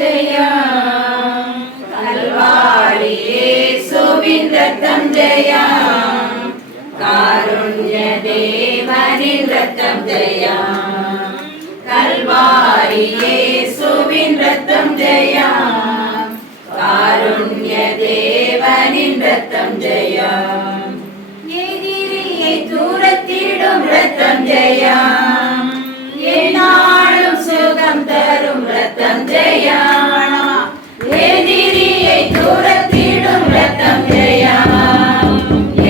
ஜெயம், கல்வாரி இயேசுவின் ரத்தம் ஜெயம், காருண்ய தேவனின் ரத்தம் ஜெயம், கல்வாரி இயேசுவின் ரத்தம் ஜெயம், காருண்ய தேவனின் ரத்தம் ஜெயம், எதிரியை தூரத்திடும் ரத்தம் ஜெயம், என்னாலும் சுகம் தரும் ரத்தம் ஜெயம், எதிரியை தூரத்திடும் ரத்தம் ஜெயம்,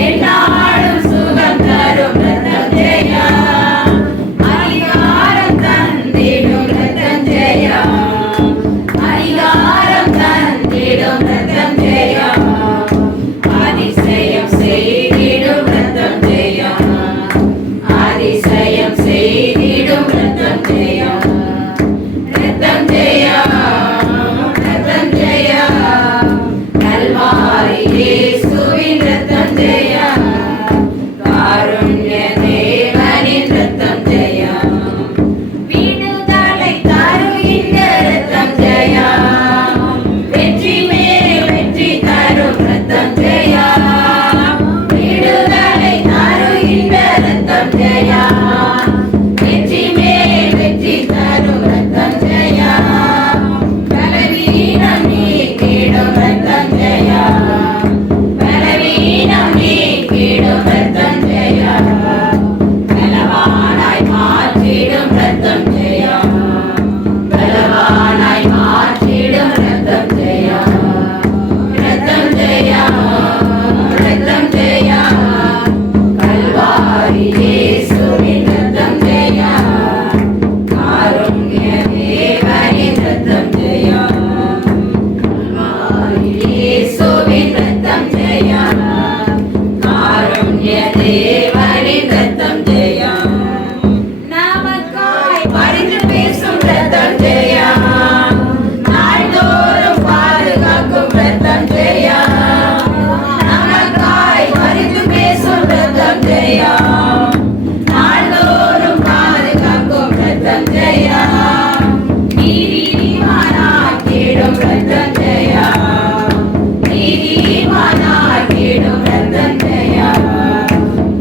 என்னாலும் சுகம் தரும் ரத்தம் ஜெயம், அதிகாரம் தந்திடும் ரத்தம் ஜெயம், அதிகாரம் தந்திடும் ரத்தம் ஜெயம், அதிசயம் செய்திடும் ரத்தம் ஜெயம், அதிசயம் செய்திடும் ரத்தம் ஜெயம், ரத்தம் ஜெயம், ரத்தம் ஜெயம், கல்வாரி இயேசுவின் ரத்தம் ஜெயம், காருண்ய தேவனின் ரத்தம் ஜெயம், விடுதலை தருகின்ற ரத்தம் ஜெயம், வெற்றி மேல் வெற்றி தரும் ரத்தம் ஜெயம், விடுதலை தருகின்ற ரத்தம் ஜெயம், வெற்றி மேல் வெற்றி தரும் ரத்தம் ஜெயம், பலவீனம் நீக்கிடும் ரத்தம் ஜெயம், பலவீனம் நீக்கிடும் ரத்தம் ஜெயம், பலவானாய் மாற்றிடும் ரத்தம் ஜெயம், பலவானாய் மாற்றிடும் ரத்தம் ஜெயம், ரத்தம் ஜெயம், ரத்தம் ஜெயம், கல்வாரி இயேசுவின் ரத்தம் ஜெயம், காருண்ய தேவனின் ரத்தம் ஜெயம், கல்வாரி இயேசுவின் ரத்தம் ஜெயம், காருண்ய தேவனின் ரத்தம் ஜெயம், நமக்காய் பரிந்து பேசும் ரத்தம் ஜெயம், நாள்தோறும் பாதுகாக்கும் ரத்தம் ஜெயம், நமக்காய் பரிந்து பேசும் ரத்தம் ஜெயம், நாள்தோறும் பாதுகாக்கும் ரத்தம் ஜெயம், நீதிமானாக்கிடும் ரத்தம் ஜெயம், நீதிமானாக்கிடும் ரத்தம் ஜெயம்,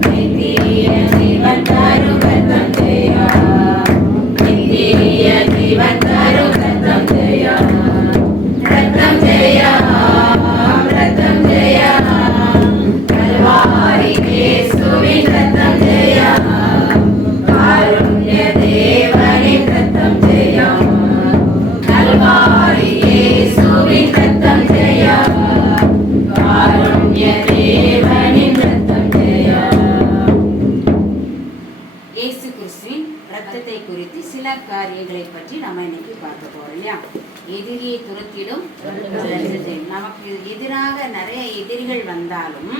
நித்திய ஜீவன் தரும் ரத்தம் ஜெயம், நித்திய ஜீவன் தரும் ரத்தம் ஜெயம், ரத்தம் ஜெயம், ரத்தம் ஜெயம், கல்வாரி இயேசுவின் ரத்தம் ஜெயம், காருண்ய தேவனின் ரத்தம் ஜெயம், கல்வாரி இயேசுவின் ரத்தம் ஜெயம், காருண்ய தேவனின் ரத்தம் ஜெயம். இயேசு கிறிஸ்துவின் ரத்தத்தை குறித்து சில காரியங்களை பற்றி நம்ம இன்னைக்கு பார்க்க போறோம் இல்லையா. எதிரியை துரத்திடும் ரத்தம் ஜெயம். நமக்கு எதிராக நிறைய எதிரிகள் வந்தாலும்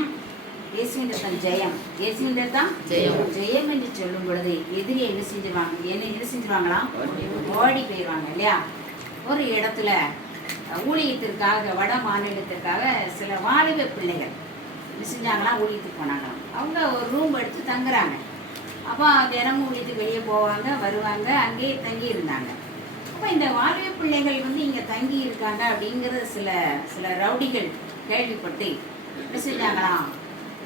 இயேசுவின் ரத்தம் ஜெயம், இயேசுவின் ரத்தம் ஜெயம், ஜெயம் என்று சொல்லும் பொழுது எதிரி என்ன செஞ்சிருவாங்களாம், ஓடி போயிடுவாங்க இல்லையா. ஒரு இடத்துல ஊழியத்திற்காக, வட மாநிலத்திற்காக சில வாலிப பிள்ளைகள் என்ன செஞ்சாங்களாம், ஊழியத்துக்கு போனாங்களாம். அவங்க ஒரு ரூம் எடுத்து தங்குறாங்க. அப்போ தினமும் ஊழியத்துக்கு வெளியே போவாங்க, வருவாங்க, அங்கேயே தங்கி இருந்தாங்க. அப்போ இந்த வாலிப பிள்ளைகள் வந்து இங்கே தங்கி இருக்காங்க அப்படிங்கிறது சில ரவுடிகள் கேள்விப்பட்டு என்ன செஞ்சாங்களாம்,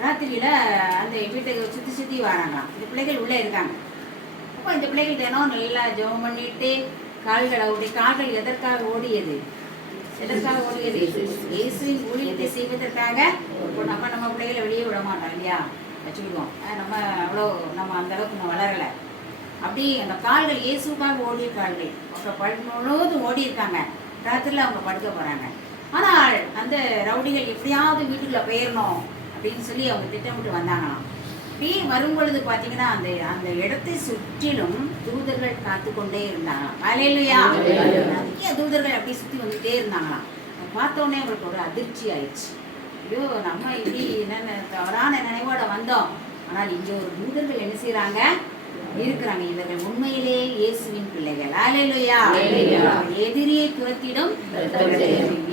ராத்திரியில் அந்த வீட்டுக்கு சுற்றி வராங்களாம். இந்த பிள்ளைகள் உள்ளே இருக்காங்க. அப்போ இந்த பிள்ளைகள் தினம் நல்லா ஜெபம் பண்ணிட்டு கால்கள் எதற்காக ஓடியது, இயேசுவின் ஊழியத்தை செய்வதற்காக. நம்ம பிள்ளைகளை வெளியே விட மாட்டோம் இல்லையா, வச்சுக்கிடுவோம். நம்ம அந்த அளவுக்கு நம்ம வளரலை. அப்படி அந்த கால்கள் இயேசுக்காக ஓடிய கால்கள் முழுவதும் ஓடி இருக்காங்க. ராத்திரியில் அவங்க படுக்க போகிறாங்க. ஆனால் அந்த ரவுடிகள் எப்படியாவது வீட்டுக்குள்ளே போயிடணும் அப்படின்னு சொல்லி அவங்க திட்டமிட்டு வந்தாங்களாம். அப்படி வரும்பொழுது பார்த்தீங்கன்னா அந்த இடத்தை சுற்றிலும் தூதர்கள் காத்து கொண்டே இருந்தாங்களாம். அல்லேலூயா. நிறைய தூதர்கள் அப்படி சுற்றி வந்துகிட்டே இருந்தாங்களாம். பார்த்தோன்னே அவங்களுக்கு ஒரு அதிர்ச்சி ஆயிடுச்சு. ஐயோ, நம்ம இப்படி என்ன தவறான நினைவோட வந்தோம், ஆனால் இங்கே ஒரு தூதர்கள் என்ன செய்யறாங்க, இருக்கிறாங்க. இவர்கள் உண்மையிலே இயேசுவின் பிள்ளைகள். அல்லேலூயா. எதிரியை துரத்திடும்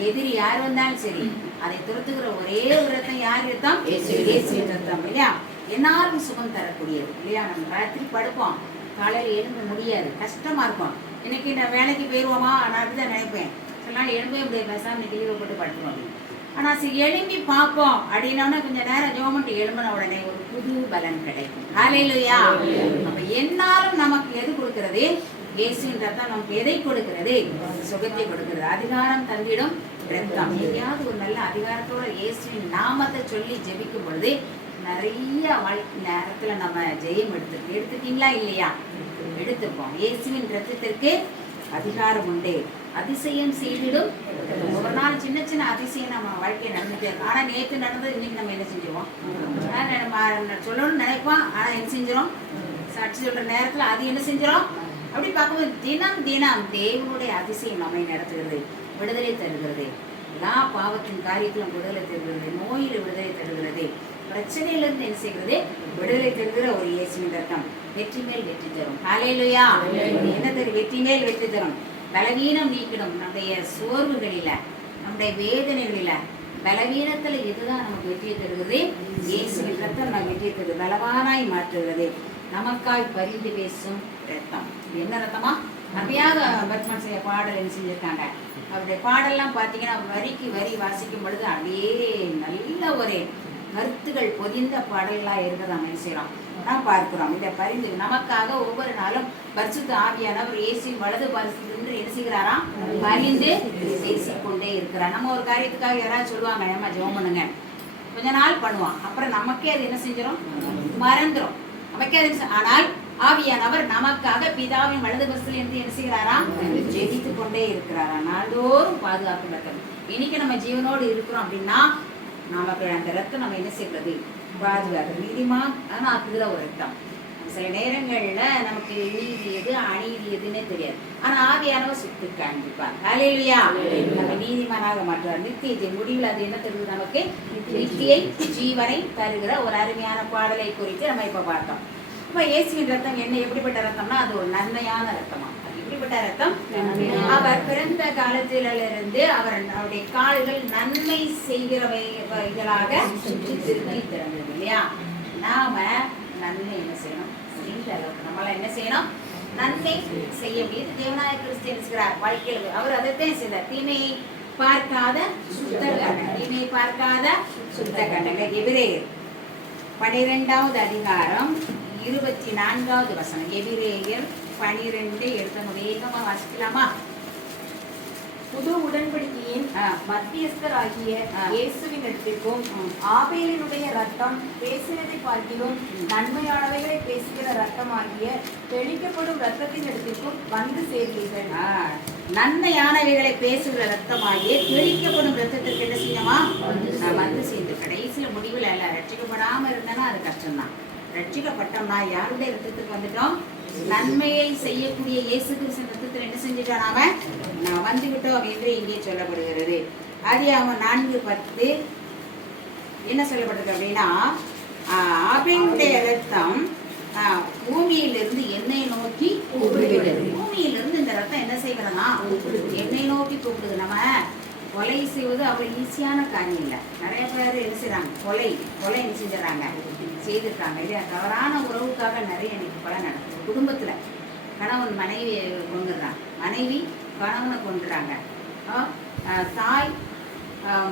எதிரி யார் வந்தாலும் சரி, அதை துரத்துகிற ஒரே ஒரு ரத்தம் யார் ரத்தம்? இயேசுவின் ரத்தம் இல்லையா. எல்லாரும் சுகம் தரக்கூடியது இல்லையா. நம்ம ராத்திரி படுப்போம், காலையில் எழும்ப முடியாது, கஷ்டமா இருக்கும். இன்னைக்கு நான் வேலைக்கு போயிடுவோமா, நான் அப்படிதான் நினைப்பேன். அடுத்த நாள் எழும்பவே முடியாது, பேசாம லீவை போட்டு படுத்துரும் அப்படின்னு. ஆனா சரி எழும்பி பார்ப்போம் அப்படின்னா கொஞ்சம் நேரம் ஜெபம் எழும்பின உடனே ஒரு புது பலன் கிடைக்கும். ஹல்லேலூயா. அப்ப என்னாலும் நமக்கு எது கொடுக்கிறது? இயேசுவின் ரத்தம் நமக்கு எதை கொடுக்கிறது? சுகத்தை கொடுக்கிறது. அதிகாரம் தந்திடும் ரத்தம். எங்கேயாவது ஒரு நல்ல அதிகாரத்தோட இயேசுவின் நாமத்தை சொல்லி ஜெபிக்கும் பொழுது நிறைய வாழ்க்கை நேரத்துல நம்ம ஜெயம் எடுத்துட்டீங்களா இல்லையா? எடுத்துப்போம். இயேசுவின் ரத்தத்திற்கு அதிகாரம் உண்டு. அதிசயம் செய்திடும். ஒரு நாள் சின்ன சின்ன அதிசயம் நம்ம வாழ்க்கையை நடந்துட்டே இருக்கும். ஆனா நேற்று நடந்தது இன்னைக்கு நம்ம என்ன செஞ்சிருவோம்? சொல்லணும்னு நினைப்போம், ஆனா என்ன செஞ்சிடும்? சாட்சி சொல்ற நேரத்துல அது என்ன செஞ்சிடும்? அப்படி பார்க்கும்போது தினம் தினம் தேவனுடைய அதிசயம் நம்மை நடத்துகிறது, விடுதலை தருகிறது. எல்லா பாவத்தின் காரியத்திலும் விடுதலை தருகிறது, நோயில விடுதலை தருகிறது, பிரச்சனையிலிருந்து என்ன செய்கிறது? விடுதலை தருகிற ஒரு இயேசுவின் ரத்தம் வெற்றி மேல் வெற்றி தரும். ஹல்லேலூயா. என்ன தரும்? வெற்றி மேல் வெற்றி தரும். பலவீனம் நீக்கிடும். நம்முடைய சோர்வுகளில, நம்முடைய வேதனைகளில, பலவீனத்துல எதுதான் நமக்கு வெற்றியை தருகிறது? இயேசுவின் ரத்தம் நம்ம வெற்றியை தருகிறது, பலவானாய் மாற்றுகிறது. நமக்காய் பரிந்து பேசும் ரத்தம். என்ன ரத்தமா? நிறையாக பத்மன் செய்ய பாடல் என்ன செஞ்சிருக்காங்க. அவருடைய பாடல்லாம் பார்த்தீங்கன்னா வரிக்கு வரி வாசிக்கும் பொழுது அப்படியே நல்ல ஒரு கருத்துகள் பொதிந்த பாடல்களா இருக்கிறத நம்ம என்ன செய்யறோம்? நான் பார்க்கிறோம். இதை பரிந்து நமக்காக ஒவ்வொரு நாளும் பரிசுத்த ஆவியானவர் இயேசுவின் வலது பாரிசிலிருந்து என்ன செய்கிறாராம்? பரிந்து பேசிக்கொண்டே இருக்கிறார். நம்ம ஒரு காரியத்துக்காக யாராவது சொல்லுவாங்க, ஏமா ஜெபம் பண்ணுங்க, கொஞ்ச நாள் பண்ணுவான், அப்புறம் நமக்கே அது என்ன செஞ்சிடும்? மறந்துடும். நமக்கே அது. ஆனால் ஆவியானவர் நமக்காக பிதாவின் வலது பரிசில் இருந்து என்ன செய்கிறாராம்? ஜெபித்து கொண்டே இருக்கிறாரா? நாள்தோறும் பாதுகாப்பு ரத்தம். இன்னைக்கு நம்ம ஜீவனோடு இருக்கிறோம் அப்படின்னா நமக்கு அந்த ரத்தம் நம்ம என்ன செய்யறது? பாதுகாக்கிறது. நீதிமான் ஆக்குகிற ஒரு ரத்தம். சில நேரங்கள்ல நமக்கு நீதி எது அநீதி எதுன்னே தெரியாது. ஆனா ஆவியானவர் சுட்டு காண்பிப்பார். ஹல்லேலூயா. நம்ம நீதிமானாக மாற்றுவார். நித்தியத்தை முடிவில் அது என்ன தருவது? நமக்கு நித்தியை ஜீவனை தருகிற ஒரு அருமையான பாடலை குறித்து நம்ம இப்ப பார்த்தோம். இப்ப இயேசுவின் ரத்தம் என்ன? எப்படிப்பட்ட ரத்தம்னா அது ஒரு நன்மையான ரத்தமா. அது எப்படிப்பட்ட ரத்தம்? அவர் பிறந்த காலத்திலிருந்து அவருடைய கால்கள் நன்மை செய்கிறவைகளாக சுற்றி திரும்பி திறந்தது இல்லையா? நாம நன்மை என்ன செய்யணும்? நம்மள என்ன செய்யணும்? நன்மை செய்ய முடியுது. தேவனாய கிறிஸ்து வாழ்க்கையில் அவர் அதைத்தான் செய்தார். தீமையை பார்க்காத சுத்த கண்டன். தீமையை பார்க்காத சுத்த கண்டன். எபிரேயர் 12வது அதிகாரம் 24வது வசனம். எபிரேயர் 12 எடுத்து வேகமா வாசிக்கலாமா? புது உடன்படிக்கையின் மத்தியஸ்தராகிய இயேசுவின் இடத்திற்கும் ஆபேலினுடைய ரத்தம் பேசினதை பார்க்கிலும் நன்மையானவைகளை பேசுகிற ரத்தமாகிய தெளிக்கப்படும் ரத்தத்தின் இடத்திற்கும் வந்து சேர்ந்தீர்கள். நன்மையானவைகளை பேசுகிற ரத்தமாகிய தெளிக்கப்படும் ரத்தத்திற்கு என்ன செய்யணுமா? வந்து சேர்ந்து கடைசியில முடிவில் அல்ல. ரட்சிக்கப்படாம இருந்தனா அது கஷ்டம்தான். ரட்சிக்கப்பட்டோம்னா யாருடைய ரத்தத்துக்கு வந்துட்டோம்? நன்மையை செய்யக்கூடிய இயேசு கிறிஸ்துவின் ரத்தத்தில் என்ன செஞ்சுட்டோம்? நாம வந்து விட்டோம் என்று இங்கே சொல்லப்படுகிறது. ஆதியாகமம் 4:10 என்ன சொல்லப்பட்டிருக்கு அப்படின்னா, ஆபேலுடைய ரத்தம் பூமியிலிருந்து எண்ணெய் நோக்கி கூப்பிடுகிறது. பூமியிலிருந்து இந்த ரத்தம் என்ன செய்கிறதா? எண்ணெய் நோக்கி கூப்பிடுது. நம்ம கொலை செய்வது அவ்வளவு ஈஸியான காரியம் இல்லை. நிறைய பேர் என்ன செய்யறாங்க? கொலை என்ன செஞ்சிடறாங்க? செய்திருக்காங்க இல்லையா? தவறான உறவுக்காக நிறைய இன்னைக்கு கொலை நடக்குது. குடும்பத்துல கணவன் மனைவியை கொண்டுறாங்க, மனைவி கணவனை கொண்டுறாங்க, தாய்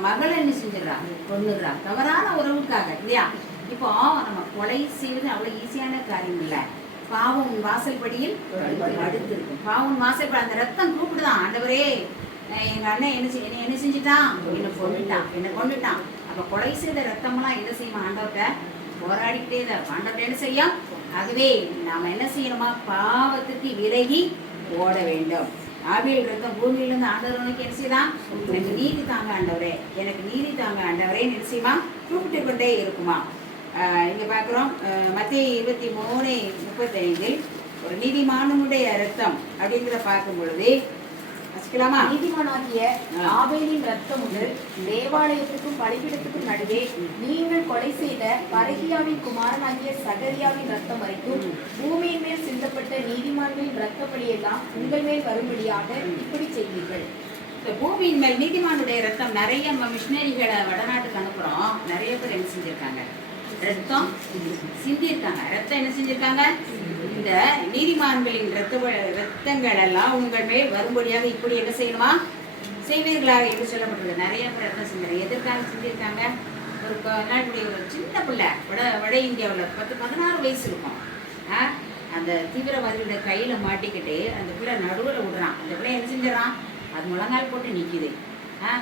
மகளை என்ன செஞ்சிடறாங்க? கொண்டுறாங்க, தவறான உறவுக்காக இல்லையா? இப்போ நம்ம கொலை செய்வது அவ்வளவு ஈஸியான காரியம் இல்லை. பாவம் வாசல்படியில் அடுத்திருக்கும். பாவம் வாசல்படி அந்த ரத்தம் கூப்பிடுதான், ஆண்டவரே எங்க அண்ணன் என்ன செஞ்சுட்டான்? என்ன கொண்டுட்டான். அப்ப கொலை செய்த ரத்தம்லாம் என்ன செய்யுமா? ஆண்டவர்கிட்ட போராடிக்கிட்டே தான் இருக்கும். ஆண்டவர்கிட்ட என்ன செய்யும்? ஆகவே நாம என்ன செய்யணுமா? பாவத்துக்கு விலகி ஓட வேண்டும். ஆபேல் ரத்தம் பூமியிலிருந்து ஆண்டவர் நோக்கி என்ன செய்யலாம்? எனக்கு நீதி தாங்க ஆண்டவரே, எனக்கு நீதி தாங்க ஆண்டவரே என்ன செய்யுமா? கூப்பிட்டு கொண்டே இருக்குமா? இங்க பாக்குறோம் மத்தேயு 23:35 ஒரு நீதிமானுடைய ரத்தம் அப்படிங்கிறத பார்க்கும் பொழுது நீதிமானாகிய ஆபேலின் ரத்தம் முதல் தேவாலயத்துக்கும் பலிபீடத்துக்கும் நடுவே நீங்கள் கொலை செய்த பரகியாவின் குமாரனாகிய சகரியாவின் ரத்தம் வரைக்கும் பூமியின் மேல் சிந்தப்பட்ட நீதிமான்களின் ரத்த பலியெல்லாம் உங்கள் மேல் வரும்படியாக இப்படி செய்வீர்கள். இந்த பூமியின் மேல் நீதிமானுடைய ரத்தம் நிறைய நம்ம மிஷினரிகளை வடநாட்டுக்கு அனுப்புறோம். நிறைய பேர் என்ன செஞ்சிருக்காங்க? ரத்தம் சிந்திருக்காங்க. ரத்தம் என்ன செஞ்சிருக்காங்க? இந்த நீதிமான்களின் ரத்தங்கள் எல்லாம் உங்கள் மேல் வரும்படியாக இப்படி என்ன செய்யணுமா? செய்வீர்களாக என்று சொல்லப்பட்டிருக்கு. நிறைய பேர் ரத்தம் சிந்தனை எதற்காக செஞ்சிருக்காங்க? ஒரு நாட்டுடைய ஒரு சின்ன பிள்ளை வட இந்தியாவில் 10-16 வயசு இருக்கும். அந்த தீவிரவாதிகளுடைய கையில் மாட்டிக்கிட்டு அந்த பிள்ளை நடுவில் விடுறான். அந்த பிள்ளை என்ன செஞ்சிடறான்? அது முழங்கால் போட்டு நிற்கிது.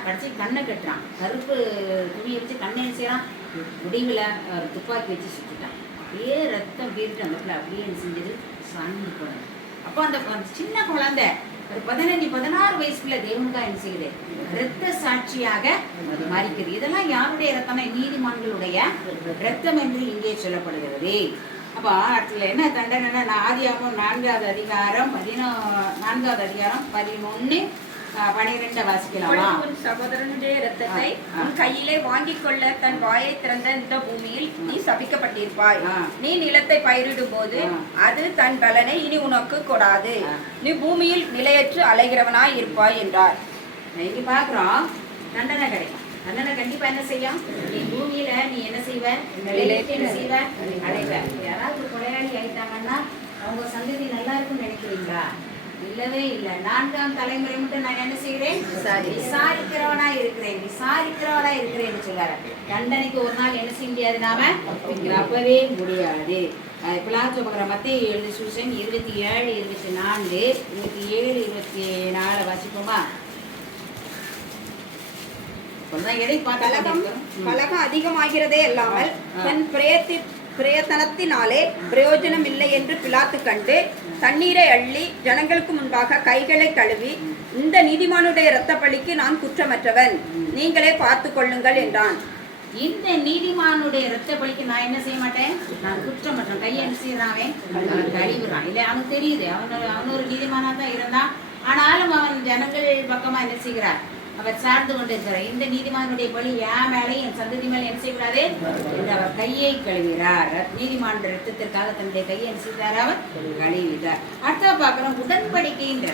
கடைசி கண்ணை கட்டுறான். கருப்பு துணியை வச்சு கண்ணை என்ன செய்யறான்? முடிவில் ஒரு துப்பாக்கி வச்சு சுட்டுட்டான். அப்படியே ரத்தம் பீரிட்டு அந்த பிள்ளை அப்படியே என்ன செஞ்சது? சாஞ்சி போனது. அப்போ அந்த சின்ன குழந்தை ஒரு 15-16 வயசுக்குள்ள தேவனுக்கா என்ன செய்யுது? இரத்த சாட்சியாக அது மறிக்குது. இதெல்லாம் யாருடைய ரத்தம்னா நீதிமான்களுடைய ரத்தம் என்று இங்கே சொல்லப்படுகிறது. அப்போ அடுத்துல என்ன தண்டனை? ஆதியாகமம் 4வது அதிகாரம் 11-12 வாசிக்கலாமா? உன் சகோதரனுடைய இரத்தத்தை உன் கையிலே வாங்கிக் கொள்ள தன் வாயை திறந்த இந்த பூமியில் நீ சபிக்கப்பட்டிருப்பாய். நீ நிலத்தை பயிரிடும் போது அது தன் பலனை இனி உனக்கு கொடாது. நீ பூமியில் நிலையற்று அலைகிறவனாய் இருப்பாய் என்றார். இங்க பாக்குறோம், தண்டனை கிடைக்கும். தண்டனை கண்டிப்பா என்ன செய்யும்? நீ பூமியில நீ என்ன செய்வ? என்ன செய்வ? அடைவ. யாராவது கொலையாளி ஆயிட்டாங்கன்னா அவங்க சந்ததி நல்லா இருக்குன்னு நினைக்கிறீங்களா? இல்லவே இல்லை. 4ஆம் தலைமுறை மட்டும் நான் என்ன செய்கிறேன்? விசாரிக்கிறவனா இருக்கிறேன்னு சொல்றாரு. தண்டனைக்கு ஒரு நாள் என்ன செய்ய முடியாது, நாம அப்பவே முடியாது. இப்பெல்லாம் சொல்ற மத்திய எழுதி சுவிசேஷம் 27, 24, 27, 24 வாசிப்போமா? கலகம் அதிகமாகிறதே இல்லாமல் தன் பிரயத்தனத்தினாலே பிரயோஜனம் இல்லை என்று பிலாத்து கண்டு தண்ணீரை அள்ளி ஜனங்களுக்கு முன்பாக கைகளை கழுவி, இந்த நீதிமானுடைய இரத்த பலிக்கு நான் குற்றமற்றவன், நீங்களே பார்த்து கொள்ளுங்கள் என்றான். இந்த நீதிமானுடைய இரத்த பலிக்கு நான் என்ன செய்ய மாட்டேன்? நான் குற்றமற்றவன். கையை என்ன செய்யறான்? கழுவுறான். இல்லை, அவனுக்கு தெரியுது அவன் ஒரு நீதிமானா தான் இருந்தான். ஆனாலும் அவன் ஜனங்கள் பக்கமா என்ன செய்கிறார்? அவர் சார்ந்து கொண்டிருக்கிறார். இந்த நீதிமானுடைய பலி என் மேலேயும் என் சந்ததி மேலே என்ன செய்யக்கூடாது என்று அவர் கையை கழுவிறார். நீதிமான ரத்தத்திற்காக தன்னுடைய கையை என்ன செய்தார்? அவர் கழுவிட்டார். அடுத்த பார்க்கிறோம், உடன்படிக்கையின்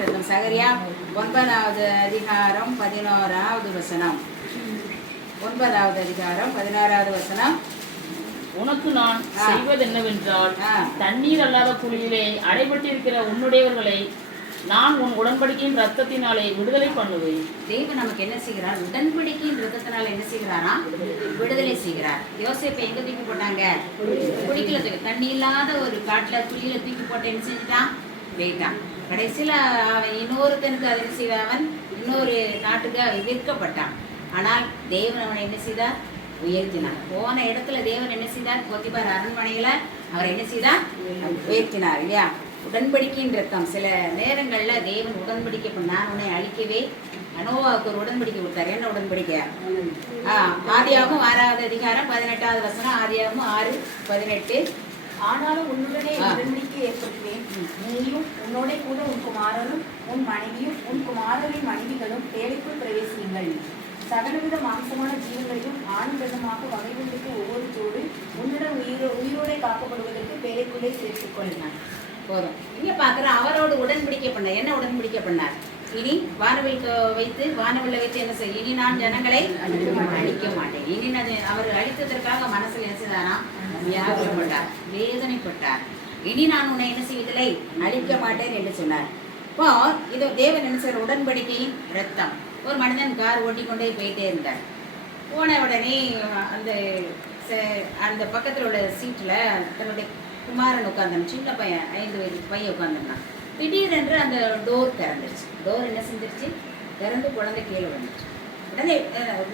ரத்தம். சகரியா 9வது அதிகாரம் 11வது வசனம். 9வது அதிகாரம் 16வது வசனம். உனக்கு நான் செய்வது என்னவென்றால், தண்ணீர் அல்லாத குழியிலே அடைபட்டிருக்கிற உன்னுடையவர்களை நான் உன் உடன்படிக்கையின் ரத்தத்தினாலே விடுதலை பண்ணுவேன். தேவன் நமக்கு என்ன செய்கிறார்? உடன்படிக்கையின் ரத்தத்தினால என்ன செய்கிறாரா? விடுதலை செய்கிறார். யோசேப்பை எங்க தூக்கி போட்டாங்க? குடிக்கல. தண்ணி இல்லாத ஒரு காட்டுல குழியில தூக்கி போட்டு என்ன செஞ்சுட்டான்? போயிட்டான். கடைசியில அவன் இன்னொருத்தனுக்கு அதை செய்வான். அவன் இன்னொரு நாட்டுக்கு விற்கப்பட்டான். ஆனால் தேவன் அவனை என்ன செய்தார்? உயர்த்தினார். போன இடத்துல தேவன் என்ன செய்தார்? போத்திபார் அரண்மனையில அவர் என்ன செய்தார்? உயர்த்தினார். இல்லையா? உடன்படிக்கையின் ரத்தம். சில நேரங்கள்ல தேவன் உடன்படிக்கை நான் உன்னை அழிக்கவே நோவாவுக்கு ஒரு உடன்படிக்கை கொடுத்தார். என்ன உடன்படிக்கை? ஆதியாகமம் 6வது அதிகாரம் 18வது வசனம். ஆதியாகமம் 6:18. ஆனாலும் உன்னுடனே உடன்படிக்கை ஏற்படுத்துவேன். நீயும் உன்னோட கூட உன் குமாரனும் உன் மனைவியும் உன் குமாரரின் மனைவிகளும் வேலைக்குள் பிரவேசியுங்கள். சகலவித மாம்சமான ஜீவன்களையும் ஆண் பெண்ணுமாக வகைகளுக்கு ஒவ்வொரு ஜோடு உன்னுடன் உயிரோടെ காக்கப்படுவதற்கு வேலைக்குள்ளே சேர்த்துக் கொள்ளினார். போதும். இங்க பாக்குற அவரோடு உடன்படிக்கை பண்ணார். என்ன உடன்படிக்கை பண்ணார்? இனி வானவில் வைத்து என்ன செய்ய? இனி நான் ஜனங்களை அழிக்க மாட்டேன். இனி அவர் அழித்ததற்காக மனசுல என்ன செய்தாராம்? வியாகுலப்பட்டார், வேதனைப்பட்டார். இனி நான் உன்னை என்ன செய்வதில்லை, அழிக்க மாட்டேன் என்று சொன்னார். இப்போ இது தேவன் என்ன செய்ய? உடன்படிக்கையின் ரத்தம். ஒரு மனிதன் கார் ஓட்டி கொண்டே போயிட்டே இருந்தார். போன உடனே அந்த பக்கத்தில் உள்ள சீட்டில் தன்னுடைய குமாரன் உட்கார்ந்தான். சின்ன பையன், 5 வயது பையன் உட்கார்ந்துருந்தான். திடீரென்று அந்த டோர் திறந்துருச்சு. டோர் என்ன செஞ்சிருச்சு? திறந்து குழந்தை கீழே வந்துச்சு. உடனே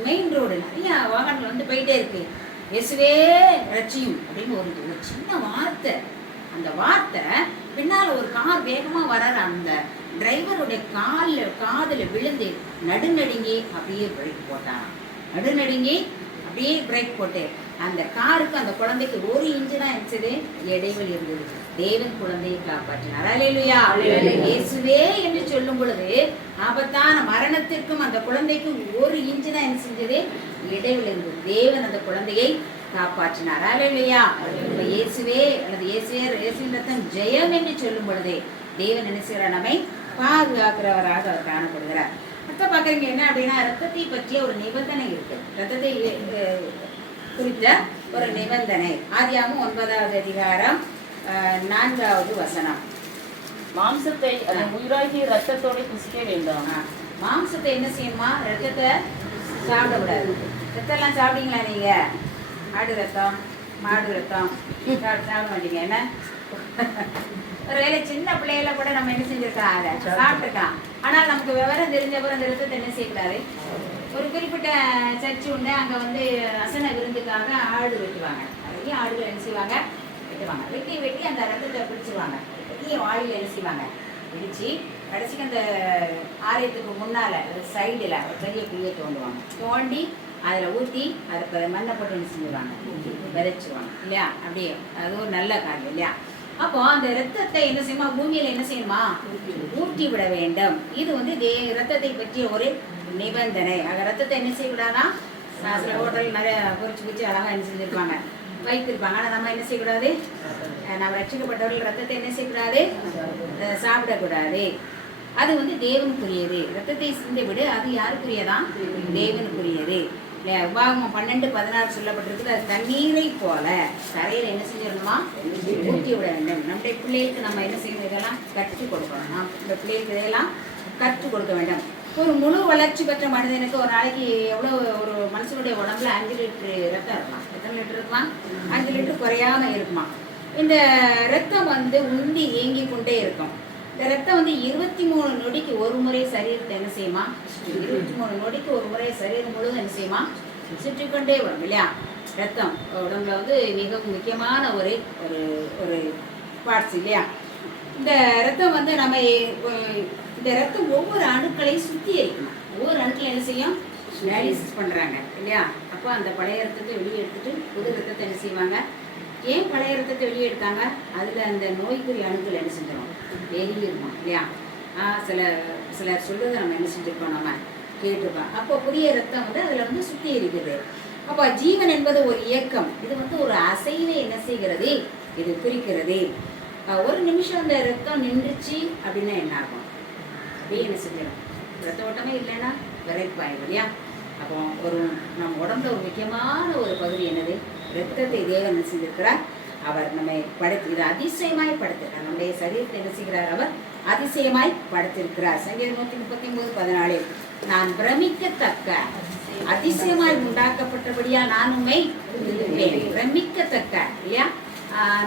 மெயின் ரோடு நிறைய வாகனங்கள் வந்து போயிட்டே இருக்கு. இயேசுவே ரட்சியும் அப்படின்னு ஒரு சின்ன வார்த்தை. அந்த வார்த்தை பின்னால் ஒரு கார் வேகமா வர்ற அந்த டிரைவருடைய காதுல விழுந்து நடுநடுங்கி அப்படியே பிரேக் போட்டான். நடுநடுங்கி அப்படியே பிரேக் போட்டு அந்த காருக்கு அந்த குழந்தைக்கு 1 இன்ச்சு தான் இருந்துச்சு இடைவெளி இருந்தது. தேவன் குழந்தையை காப்பாற்றினார். அல்லேலூயா. இயேசுவே என்று சொல்லும் பொழுது ஆபத்தான மரணத்திற்கும் அந்த குழந்தைக்கும் 1 இன்ச்சு தான் என்ன செஞ்சது? இடைவெளி இருந்தது. தேவன் அந்த குழந்தையை காப்பாற்றினார். அல்லேலூயா. இயேசுவே அல்லது இயேசுவின் ரத்தம் ஜெயம் என்று சொல்லும் பொழுதே தேவன் என்ன செய்கிறார்? நம்மை பாதுகாக்கிறவராக அவர் காணப்படுகிறார். அடுத்த பாக்குறீங்க என்ன அப்படின்னா, ரத்தத்தை பற்றிய ஒரு நிபந்தனை இருக்கு. ரத்தத்தை குறித்த ஒரு நிபந்தனை. ஆதியாகமம் 9வது அதிகாரம் 4வது வசனம் மாம்சத்தை அதன் உயிராகிய ரத்தத்தோட புசிக்க வேண்டாம். மாம்சத்தை என்ன செய்யணுமா? ரத்தத்தை சாப்பிடக்கூடாது. ரத்தம்லாம் சாப்பிட்டீங்களா நீங்க? ஆடு ரத்தம், மாடு ரத்தம் சாப்பிட மாட்டீங்க என்ன? ஒருவேளை சின்ன பிள்ளைகள கூட நம்ம என்ன செஞ்சிருக்கலாம், அதை சாப்பிட்டுருக்கலாம். ஆனால் நமக்கு விவரம் தெரிஞ்சப்பறம் அந்த ரத்தத்தை என்ன செய்யக்கூடாது. ஒரு குறிப்பிட்ட சர்ச்சு உண்டு, அங்கே வந்து அசன விருந்துக்காக ஆடு வெட்டுவாங்க. நிறைய ஆடுகள் என்ன செய்வாங்க, வெட்டுவாங்க. வெட்டி அந்த ரத்தத்தை பிடிச்சிருவாங்க. பெரிய வாயில் என்ன செய்வாங்க, பிடிச்சி கடைசிக்கு அந்த ஆலயத்துக்கு முன்னால் சைடில் ஒரு பெரிய குழியை தோண்டுவாங்க. தோண்டி அதில் ஊற்றி அதை மண்ணை போட்டு என்ன செஞ்சுருவாங்க, விதைச்சிருவாங்க இல்லையா? அப்படியே அது ஒரு நல்ல காரியம் இல்லையா? அப்போ அந்த ரத்தத்தை என்ன செய்யுமா, பூமியில் என்ன செய்யணுமா, ஊற்றி விட வேண்டும். இது வந்து ரத்தத்தை பற்றிய ஒரு நிபந்தனை. ஆக ரத்தத்தை என்ன செய்யக்கூடாதா, சில ஹோட்டல் நிறைய பொறிச்சு அழகாக என்ன செஞ்சுருப்பாங்க, வைத்திருப்பாங்க. ஆனால் நம்ம என்ன செய்யக்கூடாது, நம்ம ரட்சிக்கப்பட்டவர்கள் ரத்தத்தை என்ன செய்யக்கூடாது, சாப்பிடக்கூடாது. அது வந்து தேவனுக்குரியது. ரத்தத்தை சிந்தை விடு, அது யாருக்குரியதான், தேவனுக்குரியது இல்லையா? உபாகமம் 12:16 சொல்லப்பட்டிருக்கு. அது தண்ணீரை போல தரையில் என்ன செஞ்சிடணுமா, ஊற்றி விட வேண்டும். நம்முடைய பிள்ளைகளுக்கு நம்ம என்ன செய்யணும், இதெல்லாம் கற்றுக் கொடுக்கணும். நம்ம பிள்ளைகளுக்கு இதெல்லாம் கற்றுக் கொடுக்க வேண்டும். ஒரு முழு வளர்ச்சி பெற்ற மனிதனுக்கு ஒரு நாளைக்கு எவ்வளோ, ஒரு மனுஷனுடைய உடம்புல 5 லிட்டரு ரத்தம் இருக்கலாம். எத்தனை லிட்டர் இருக்குமா, 5 லிட்டர் குறையாம இருக்குமா. இந்த ரத்தம் வந்து உந்தி இயங்கி கொண்டே இருக்கும். இந்த ரத்தம் வந்து 23 நொடிக்கு ஒரு முறை சரீரத்தை என்ன செய்யுமா, 23 நொடிக்கு ஒரு முறை சரீரம் முழுவதும் என்ன செய்யுமா, சுற்றிக்கொண்டே வரும் இல்லையா? ரத்தம் உடம்புல வந்து மிகவும் முக்கியமான ஒரு ஒரு ஒரு பார்ட்ஸ் இல்லையா? இந்த ரத்தம் வந்து நம்ம இந்த ரத்தம் ஒவ்வொரு அணுக்களையும் சுத்திகரிக்கணும். ஒவ்வொரு அணுக்களை என்ன செய்யும், டயாலிசிஸ் பண்ணுறாங்க இல்லையா? அப்போ அந்த பழைய ரத்தத்தை வெளியே எடுத்துட்டு புது ரத்தத்தை என்ன செய்வாங்க. ஏன் பழைய ரத்தத்தை வெளியே எடுத்தாங்க, அதில் அந்த நோய்க்குரிய அணுக்கள் என்ன செஞ்சிடும், வெளியிருமா இல்லையா? சிலர் சொல்றதை நம்ம என்ன செஞ்சிருக்கோம், நம்ம கேட்டிருக்கோம். அப்போ புதிய ரத்தம் வந்து அதில் வந்து சுத்திகரிக்குது. அப்போ ஜீவன் என்பது ஒரு இயக்கம். இது வந்து ஒரு அசைவை என்ன செய்கிறது, இது குறிக்கிறது. ஒரு நிமிஷம் அந்த ரத்தம் நின்றுச்சு அப்படின்னா என்ன ஆகும், அப்படியே என்ன செஞ்சிடும், ரத்த ஓட்டமே இல்லைன்னா விரைப்பாயிடும் இல்லையா? அப்போ ஒரு நம்ம உடம்புல ஒரு முக்கியமான ஒரு பகுதி என்னது, ரத்தத்தை தேவன் என்ன செஞ்சிருக்கிறார், அவர் நம்மை படைத்து இது அதிசயமாய் படைத்திருக்கிறார். நம்முடைய சரீரத்தை என்ன செய்கிறார், அவர் அதிசயமாய் படைத்திருக்கிறார். சங்கீதம் 139:14 நான் பிரமிக்கத்தக்க அதிசயமாய் உண்டாக்கப்பட்டபடியால் நான் உண்மை பிரமிக்கத்தக்க இல்லையா?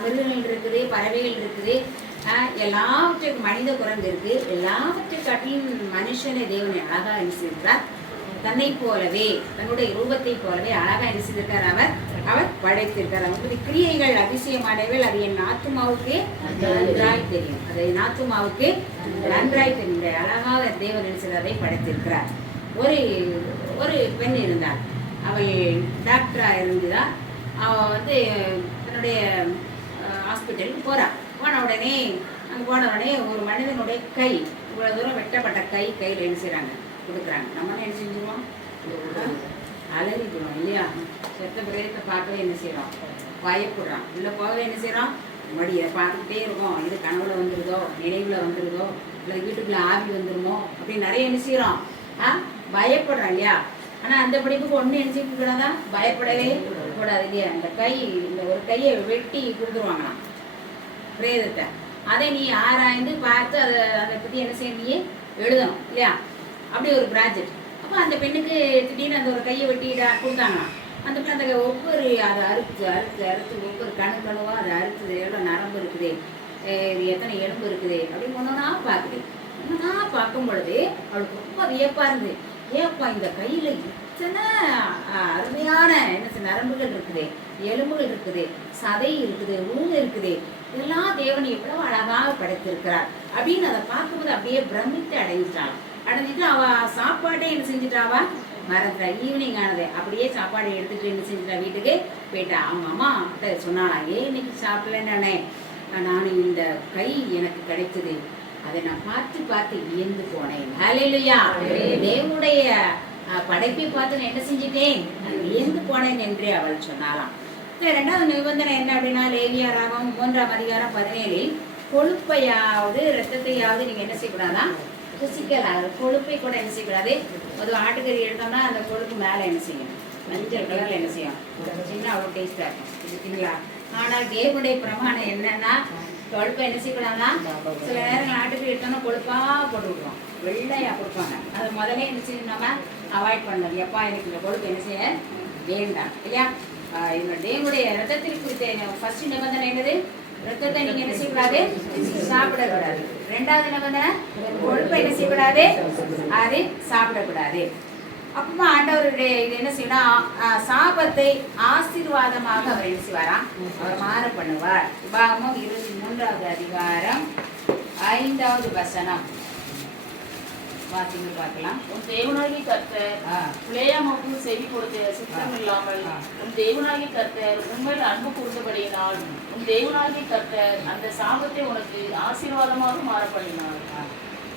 மிருகங்கள் இருக்குது, பறவைகள் இருக்குது, எல்லாவற்றுக்கும் மனித குரங்கு இருக்கு. எல்லாவற்றையும் மனுஷனை தேவனை அழகா என்ன செய்திருக்கிறார், தன்னை போலவே தன்னுடைய ரூபத்தை போலவே அழகா என்ன செய்திருக்கார், அவர் படைத்திருக்கார். அவங்களுடைய கிரியைகள் அதிசயமானவர்கள். அது என் ஆத்துமாவுக்கு நன்றாய் தெரியும். அது என் ஆத்துமாவுக்கு நன்றாய் தெரியும். அழகாக தேவன் என்ன செய்ததை படைத்திருக்கிறார். ஒரு பெண் இருந்தாள். அவள் டாக்டராக இருந்துதான். அவள் வந்து தன்னுடைய ஹாஸ்பிட்டலுக்கு போகிறாள். அங்கே போன உடனே ஒரு மனிதனுடைய கை, இவ்வளோ தூரம் வெட்டப்பட்ட கையில் என்ன செய்கிறாங்க, கொடுக்குறாங்க. நம்ம என்ன செஞ்சுருவோம், அலறிடுவோம் இல்லையா? செத்த பிரேதத்தை பார்க்கவே என்ன செய்கிறோம், பயப்படுறோம். இல்லை போகவே என்ன செய்கிறோம், மடியை பார்த்துக்கிட்டே இருக்கோம். இது கனவுல வந்துருதோ, நினைவில் வந்துருதோ, இல்லை வீட்டுக்குள்ளே ஆவி வந்துருமோ அப்படின்னு நிறைய என்ன செய்கிறோம், பயப்படுறோம் இல்லையா? ஆனால் அந்த படிப்புக்கு ஒன்றும் என்ன செய்யக்கூடாதா, பயப்படவே கூடாது இல்லையா? இந்த ஒரு கையை வெட்டி கொடுத்துருவாங்களாம் பிரேதத்தை. அதை நீ ஆராய்ந்து பார்த்து அதை பற்றி என்ன செய்ய எழுதணும் இல்லையா? அப்படி ஒரு ப்ராஜெக்ட். அப்போ அந்த பெண்ணுக்கு திடீர்னு அந்த ஒரு கையை வெட்டி கொடுத்தாங்களாம். அந்த பெண் அந்த ஒவ்வொரு அதை அறுத்து ஒவ்வொரு கணுவா அதை அறுத்துது, எவ்வளோ நரம்பு இருக்குது, எத்தனை எலும்பு இருக்குது அப்படின்னு ஒன்றா பார்க்குது. ஒன்றா பார்க்கும் பொழுது அவளுக்கு ரொம்ப வியப்பாக இருந்தது. ஏப்பா இந்த கையில் இத்தனை அருமையான என்ன நரம்புகள் இருக்குது, எலும்புகள் இருக்குது, சதை இருக்குது, ஊங்க இருக்குது, இதெல்லாம் தேவன் எவ்வளவு அழகாக படைத்திருக்கிறார் அப்படின்னு அதை பார்க்கும்போது அப்படியே பிரமித்து அடைஞ்சிட்டு அவ சாப்பாட்டே என்ன செஞ்சுட்டாவா மறந்துட்டா. ஈவினிங் ஆனது அப்படியே சாப்பாடு எடுத்துட்டு என்ன செஞ்சுட்டா, வீட்டுக்கு போயிட்டா. அவங்க அம்மா சொன்னாலா, இன்னைக்கு சாப்பிடலன்னு நான் இந்த கை எனக்கு கிடைச்சது, அதை நான் பார்த்து வியந்து போனேன். ஹல்லேலூயா. தேவனுடைய படைப்பை பார்த்து நான் என்ன செஞ்சுட்டேன், வியந்து போனேன் என்றே அவள் சொன்னாலாம். ரெண்டாவது நிபந்தனை என்ன அப்படின்னா, லேவியராகமம் 3:17 கொழுப்பையாவது ரத்தத்தையாவது நீங்க என்ன செய்யக்கூடாதா, ருசிக்கலாம். கொழுப்பை கூட என்ன செய்யக்கூடாது. ஒரு ஆட்டுக்கறி எடுத்தோம்னா அந்த கொழுப்பு மேலே என்ன செய்யும், மஞ்சள் கலர்ல என்ன செய்யும், சின்ன அவ்வளோ டேஸ்டா இருக்கும். இருக்குங்களா? ஆனால் தேவனுடைய பிரமாணம் என்னன்னா, கொழுப்பை என்ன செய்யக்கூடாதுன்னா சில நேரங்கள் நாட்டுக்கு எடுத்தோன்னா கொழுப்பா போட்டு விடுவோம், வெள்ளையா கொடுப்பாங்க. அதை முதல்ல என்ன செய்யணும், நம்ம அவாய்ட் பண்ணது. எப்பா எனக்கு இந்த கொழுப்பு என்ன செய்ய வேண்டாம் இல்லையா. என்னோட தேவனுடைய ரத்தத்தில் குறித்த ஃபர்ஸ்ட் நிபந்தனை என்னது, ரத்தத்தை நீங்க என்ன செய்யக்கூடாது, சாப்பிடக்கூடாது. ரெண்டாவது நிபந்தனை கொழுப்பை என்ன செய்யக்கூடாது, அது சாப்பிடக்கூடாது. அப்பமா ஆண்டவருடைய இது என்ன செய்யணும், சாபத்தை ஆசீர்வாதமாக அவர் என்ன செய்வாராம், அவர் மாற பண்ணுவார். உபாகமம் 23வது அதிகாரம் 5வது வசனம் வாசிங்க பார்க்கலாம். உன் தேவனாகிய கர்த்தர் பிளேயாமுக்கு செவி கொடுத்த சித்தம் இல்லாமல் உன் தேவனாகிய கர்த்தர் உண்மையில் அன்பு கூர்ந்தபடியினால் உன் தேவனாகிய கர்த்தர் அந்த சாபத்தை உனக்கு ஆசீர்வாதமாக மாற பண்ணினார்.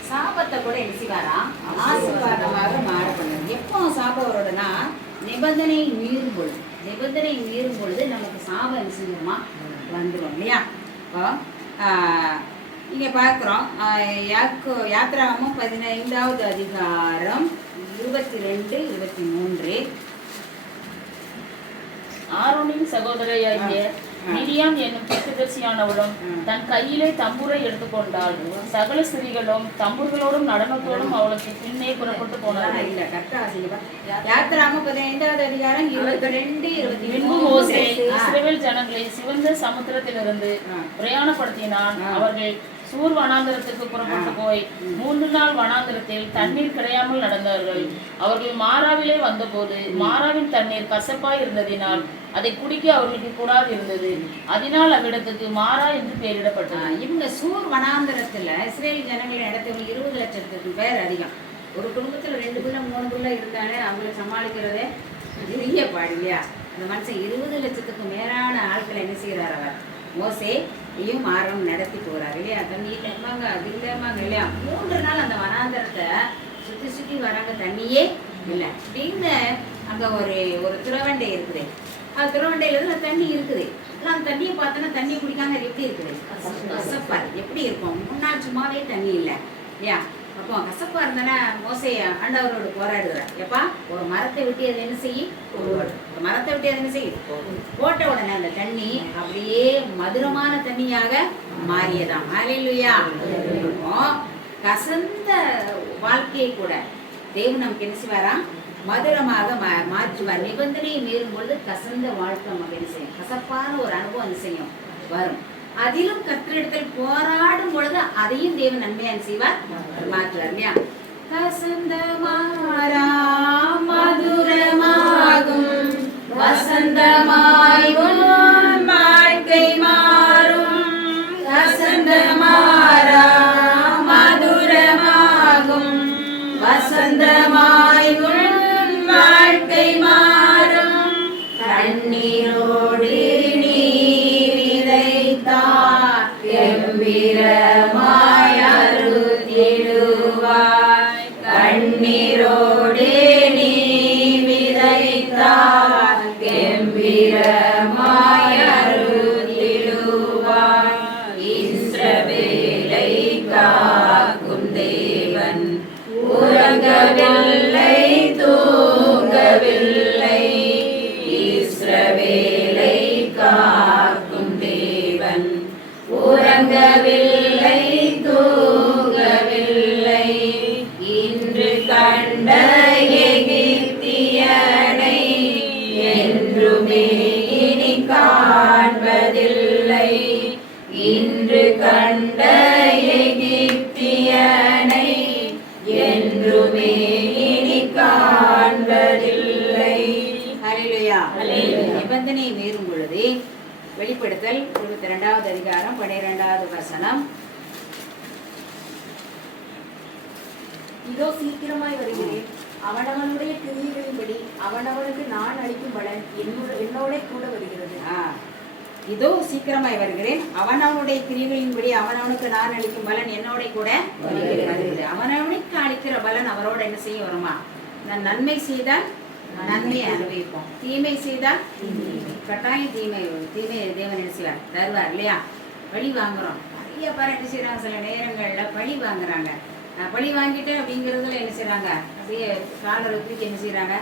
சாபத்தை கூட என்ன செய்வாராம், ஆசீர்வாதமாக மாற பண்ணுவார். எப்போ சாபம் வருதுன்னா நிபந்தனை மீறும் பொழுது, நிபந்தனை மீறும் பொழுது நமக்கு சாபம் என்ன செய்யணுமா வந்துடும் இல்லையா. இப்போ இங்கே பார்க்குறோம் யாத்திராகமம் 15வது அதிகாரம் 22, 23. ஆரோனின் சகோதரியாகிய மிரியாம் என்னும் தீர்க்கதரிசியானவளும் தன் கையிலே தம்புரை எடுத்துக்கொண்டாள். சகல ஸ்திரீகளும் தம்புர்களோடும் நடனத்தோடும் அவளுக்கு பின்னே புறப்பட்டு போனார்கள். இல்ல கரெக்டா யாத்திராகமம் 15வது அதிகாரம் 22, 23. மோசே இஸ்ரவேல் ஜனங்களை சிவந்த சமுத்திரத்திலிருந்து பிரயாணப்படுத்தினான். அவர்கள் சூர் வனாந்தரத்துக்கு புறப்பட்டு போய் 3 நாள் வனாந்தரத்தில் தண்ணீர் கிடையாமல் நடந்தார்கள். அவர்கள் மாராவிலே வந்தபோது மாராவின் தண்ணீர் கசப்பாய் இருந்ததினால் அதை குடிக்க அவர்களுக்கு கூடாது இருந்தது. அதனால் அவ்விடத்துக்கு மாறா என்று பெயரிடப்பட்டது. இவங்க சூர் வனாந்தரத்துல இஸ்ரேல் ஜனங்களின் இடத்துல 20 லட்சத்துக்கு பேர் அதிகம். ஒரு குடும்பத்துல 2 பிள்ளை 3 பிள்ளை இருந்தாலே அவங்களை சமாளிக்கிறதே பெரிய பாடு இல்லையா. அந்த மனுஷன் 20 லட்சத்துக்கு மேலான ஆட்களை என்ன செய்யறாரு, அவர் மோசேயும் ஆரோனும் நடத்தி போறாரு இல்லையா. தண்ணி இல்லைம்பாங்க, அது இல்லைம்பாங்க இல்லையா. 3 நாள் அந்த வனாந்தரத்தை சுத்தி சுத்தி வராங்க, தண்ணியே இல்லை அப்படின்னு. அங்க ஒரு துறவண்டை இருக்குது, அது துறவண்டையில இருந்து தண்ணி இருக்குது. அந்த தண்ணியை பார்த்தோன்னா தண்ணி குடிக்காம எப்படி இருக்குது, கசப்பா எப்படி இருக்கும். 3 நாள் சும்மாவே தண்ணி இல்லை இல்லையா. அப்போ கசப்பா இருந்தானே மோசே ஆண்டவரோடு போராடுகிறார். எப்பா ஒரு மரத்தை விட்டு அது என்ன செய்யும், ஒரு மரத்தை விட்டு அது என்ன செய்யும், போட்ட உடனே அந்த தண்ணி அப்படியே மதுரமான தண்ணியாக மாறியதாம். ஹல்லேலூயா. கசந்த வாழ்க்கையை கூட தேவன் நமக்கு என்ன செய்வாராம், மதுரமாக மாற்றுவார். நிபந்தனையை மீறும் பொழுது கசந்த வாழ்க்கை நமக்கு என்ன செய்யும், கசப்பான ஒரு அனுபவம் என்ன செய்யும் வரும். அதிலும் கர்த்தரிடத்தில் போராடும் பொழுது அதையும் தேவன் நன்மையாக செய்வார், மாற்றுவார் இல்லையா. கசந்த மாறா மதுரமாகும் வசந்தமாயும் வாழ்க்கை மாறும். கசந்த மாறா மதுரமாகும் வசந்தமாயும் வாழ்க்கை மாறும். கண்ணீரோடு கம்பீரமாய் அறுத்திடுவாய். கண்ணீரோடு நீ விதைத்தாய், கம்பீரமாய் அறுத்திடுவாய். இஸ்ரவேலை காக்கும் தேவன் உறங்கவில்லை, தூங்கவில்லை. இஸ்ரவேலை காக்கும் தேவன் உறங்கவில்லை, தூங்கவில்லை. இன்று கண்ட எகிப்தியனை என்றுமே இனி காண்பதில்லை. இன்று கண்ட எகிப்தியனை என்றுமே இனி காண்பதில்லை. ஹல்லேலூயா. நிபந்தனை மீறும் பொழுது வெளிப்படுத்தல் 22வது அதிகாரம் 12வது வசனம். இதோ சீக்கிரமாய் வருகிறேன், அவனவனுடைய கிரியைகளின்படி அவனவனுக்கு நான் அளிக்கும் பலன் என்னோட கூட வருகிறது. இதோ சீக்கிரமாய் வருகிறேன், அவனவனுடைய கிரியைகளின்படி அவனவனுக்கு நான் அளிக்கும் பலன் என்னோட கூட வருகிறது. அவனவனுக்கு அளிக்கிற பலன் அவரோட என்ன செய்ய வருமா. நான் நன்மை செய்தால் நன்மையை அனுபவிப்போம், தீமை செய்தால் கட்டாயம் தீமை தேவன் என்ன செய்வார், தருவார் இல்லையா. பழி வாங்குறோம், நிறைய பேர் என்ன செய்யறாங்க, சில நேரங்கள்ல பழி வாங்குறாங்க. பழி வாங்கிட்டேன் அப்படிங்கிறதுல என்ன செய்யறாங்க, அப்படியே காலரை தூக்கி என்ன செய்யறாங்க,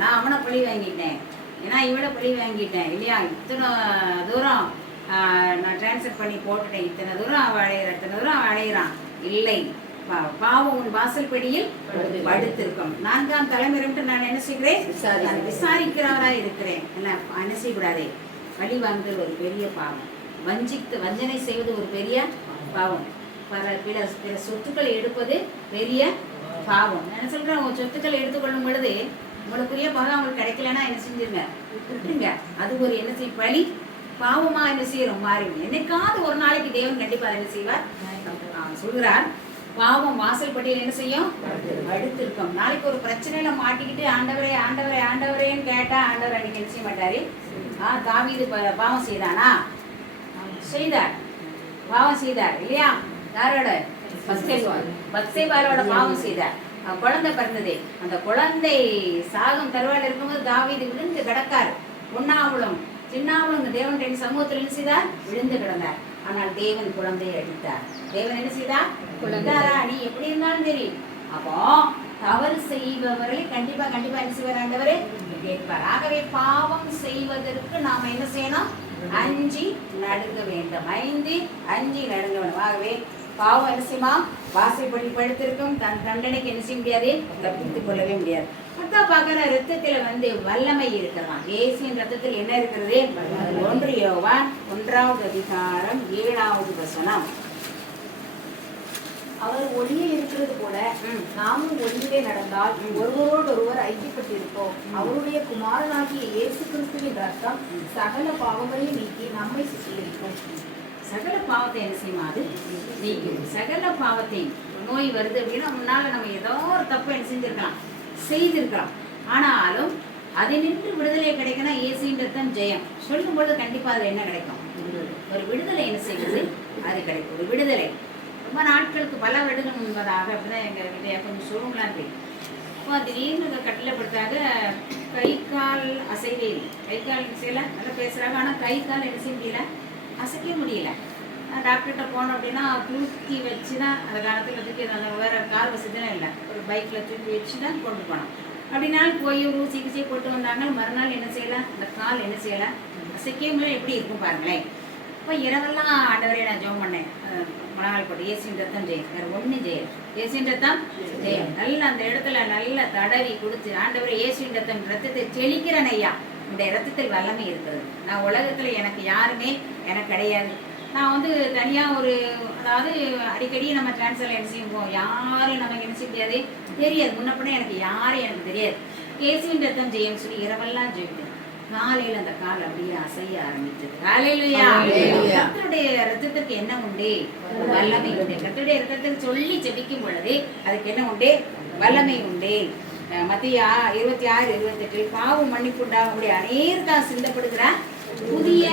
நான் அவனை பழி வாங்கிட்டேன், ஏன்னா இவனை பழி வாங்கிட்டேன் இல்லையா. இத்தனை தூரம் நான் டிரான்ஸ்ஃபர் பண்ணி போட்டுட்டேன், இத்தனை தூரம் அவன் அலையிறான், இத்தனை தூரம் அவன் அலையிறான். இல்லை, பாவம் உன் வாசல்படியில் படுத்திருக்கும். 4ஆம் தலைமுறைன்ட்டு நான் என்ன செய்கிறேன்? நான் விசாரிக்கிறவராக இருக்கிறேன். என்ன செய்யக்கூடாதே? பழி வாங்குதல் ஒரு பெரிய பாவம், வஞ்சனை செய்வது ஒரு பெரிய பாவம், பிற சொத்துக்களை எடுப்பது பெரிய பாவம். என்ன சொல்றேன்? உங்க சொத்துக்களை எடுத்துக்கொள்ளும் பொழுது உங்களுக்குரிய பகம் அவங்களுக்கு கிடைக்கலன்னா என்ன செஞ்சிருங்க? விட்டுருங்க. அது ஒரு என்ன செய்யும்? பழி பாவமா என்ன செய்யறோம்? மாறிடும். என்னைக்காவது ஒரு நாளைக்கு தேவன் கண்டிப்பா என்ன செய்வார்? சொல்கிறார், பாவம் வாசல் பட்டியல் என்ன செய்யும்? படுத்திருக்கும். நாளைக்கு ஒரு பிரச்சனையில மாட்டிக்கிட்டு ஆண்டவரே ஆண்டவரே ஆண்டவரேன்னு கேட்டா ஆண்டவர் அன்னைக்கு என்ன செய்ய மாட்டாரு? தாவீது பாவம் செய்தானா? செய்தார், பாவம் செய்தார் இல்லையா? யாரோட? பத்சேபாவோட பாவம் செய்தார். குழந்தை பிறந்தது. அந்த குழந்தை சாகம் தருவாயில் இருக்கும்போது தாவீது விழுந்து கிடக்காரு. பொன்னாவளும் சின்னாவளும் தேவன் சமூகத்தில் என்ன செய்தார்? விழுந்து கிடந்தார். ஆனால் தேவன் குழந்தையை அடித்தார். தேவன் என்ன செய்தார்? குழந்தாரா? நீ எப்படி இருந்தாலும் சரி. அப்போ தவறு செய்பவர்களை கண்டிப்பா என்ன செய்வார்? ஆண்டவரே கேட்பார். ஆகவே பாவம் செய்வதற்கு நாம என்ன செய்யணும்? அஞ்சி நடுங்க வேண்டும். அஞ்சி நடுங்க வேண்டும். ஆகவே பாவம் என்ன செய்யுமா? வாசைப்படி படுத்திருக்கும். தன் தண்டனைக்கு என்ன செய்ய முடியாது? தப்பித்துக் கொள்ளவே முடியாது. அதான் பார்க்கிற ரத்தத்துல வல்லமை இருக்கிறதான். இயேசுவின் ரத்தத்தில் என்ன இருக்கிறது? 1 யோவான் 1ஆம் அதிகாரம் 7ஆவது வசனம். அவர் ஒளியே இருக்கிறது போல நாமும் ஒளியிலே நடந்தால் ஒருவரோடொருவர் ஐக்கியப்பட்டிருப்போம். அவருடைய குமாரனாகிய இயேசு கிறிஸ்துவின் ரத்தம் சகல பாவங்களையும் நீக்கி நம்மை சுத்திகரிக்கும். சகல பாவத்தை என்ன செய்யுமா? அது நீக்கும். சகல பாவத்தை நோய் வருது அப்படின்னா முன்னால நம்ம ஏதோ ஒரு தப்பு என்ன செய்திருக்கலாம். ஆனாலும் அதை நின்று விடுதலை கிடைக்கணும். இயேசுவின் ரத்தம் ஜெயம் சொல்லும்போது கண்டிப்பா அதுல என்ன கிடைக்கும்? ஒரு விடுதலை என்ன செய்யுது? அது கிடைக்கும். ஒரு விடுதலை ரொம்ப நாட்களுக்கு பல வருடங்கள் முன்பதாக அப்படிதான் எங்க வீட்டையா கொஞ்சம் ஷோரூம்லாம் இருக்கு. அப்போ திடீர்னு கட்டிலப்படுத்தாக கை கால் அசைவே இல்லை. கை கால் செய்யல, நல்லா பேசுறாங்க. ஆனால் கை கால் என்ன செய்ய முடியல, அசைக்க முடியல. டாக்டர்கிட்ட போனோம் அப்படின்னா தூக்கி வச்சு தான், அந்த காலத்தில் தூக்கி வேற கார் வசதி தான் இல்லை, ஒரு பைக்கில் தூக்கி வச்சு தான் கொண்டு போனோம். அப்படின்னாலும் போய் ஒரு சிகிச்சை போட்டு வந்தாங்க. மறுநாள் என்ன செய்யலை? அந்த கால் என்ன செய்யலை, அசைக்கமும் எப்படி இருக்கும் பாருங்களேன். இப்போ இரவெல்லாம் ஆண்டவரே நான் ஜெபம் பண்ணேன். மலநாள் போட்டு இயேசுவின் ரத்தம் ஜெயம், வேறு ஒன்றும் ஜெயம், இயேசுவின் ரத்தம் ஜெயம். நல்லா அந்த இடத்துல நல்லா தடவி கொடுத்து, ஆண்டவரே இயேசுவின் ரத்தத்தை செழிக்கிறேன் ஐயா, இந்த ரத்தத்தில் வல்லமை இருக்கிறது. நான் உலகத்தில் எனக்கு யாருமே எனக்கு கிடையாது. நான் தனியாக அதாவது அடிக்கடி நம்ம டிரான்ஸ்ஃபரில் என்ன செய்வோம், யாரும் நமக்கு என்ன செய்ய முடியாது, தெரியாது. முன்னப்பட எனக்கு யாரும் எனக்கு தெரியாது. இயேசுவின் ரத்தம் ஜெயம் சொல்லி இரவெல்லாம் ஜெயித்தேன். காலையில் அந்த கால் அப்படியே அசைய ஆரம்பிச்சது. ஹல்லேலூயா. கர்த்தருடைய ரத்தத்துக்கு என்ன உண்டு? வல்லமை உண்டு. கர்த்தருடைய ரத்தத்துக்கு சொல்லி ஜெபிக்கும் பொழுது அதுக்கு என்ன உண்டு? வல்லமை உண்டு. மத்திய 26:28 பாவம் மன்னிப்பு உண்டாகக்கூடிய அநேகருக்காக சிந்தப்படுகிற புதிய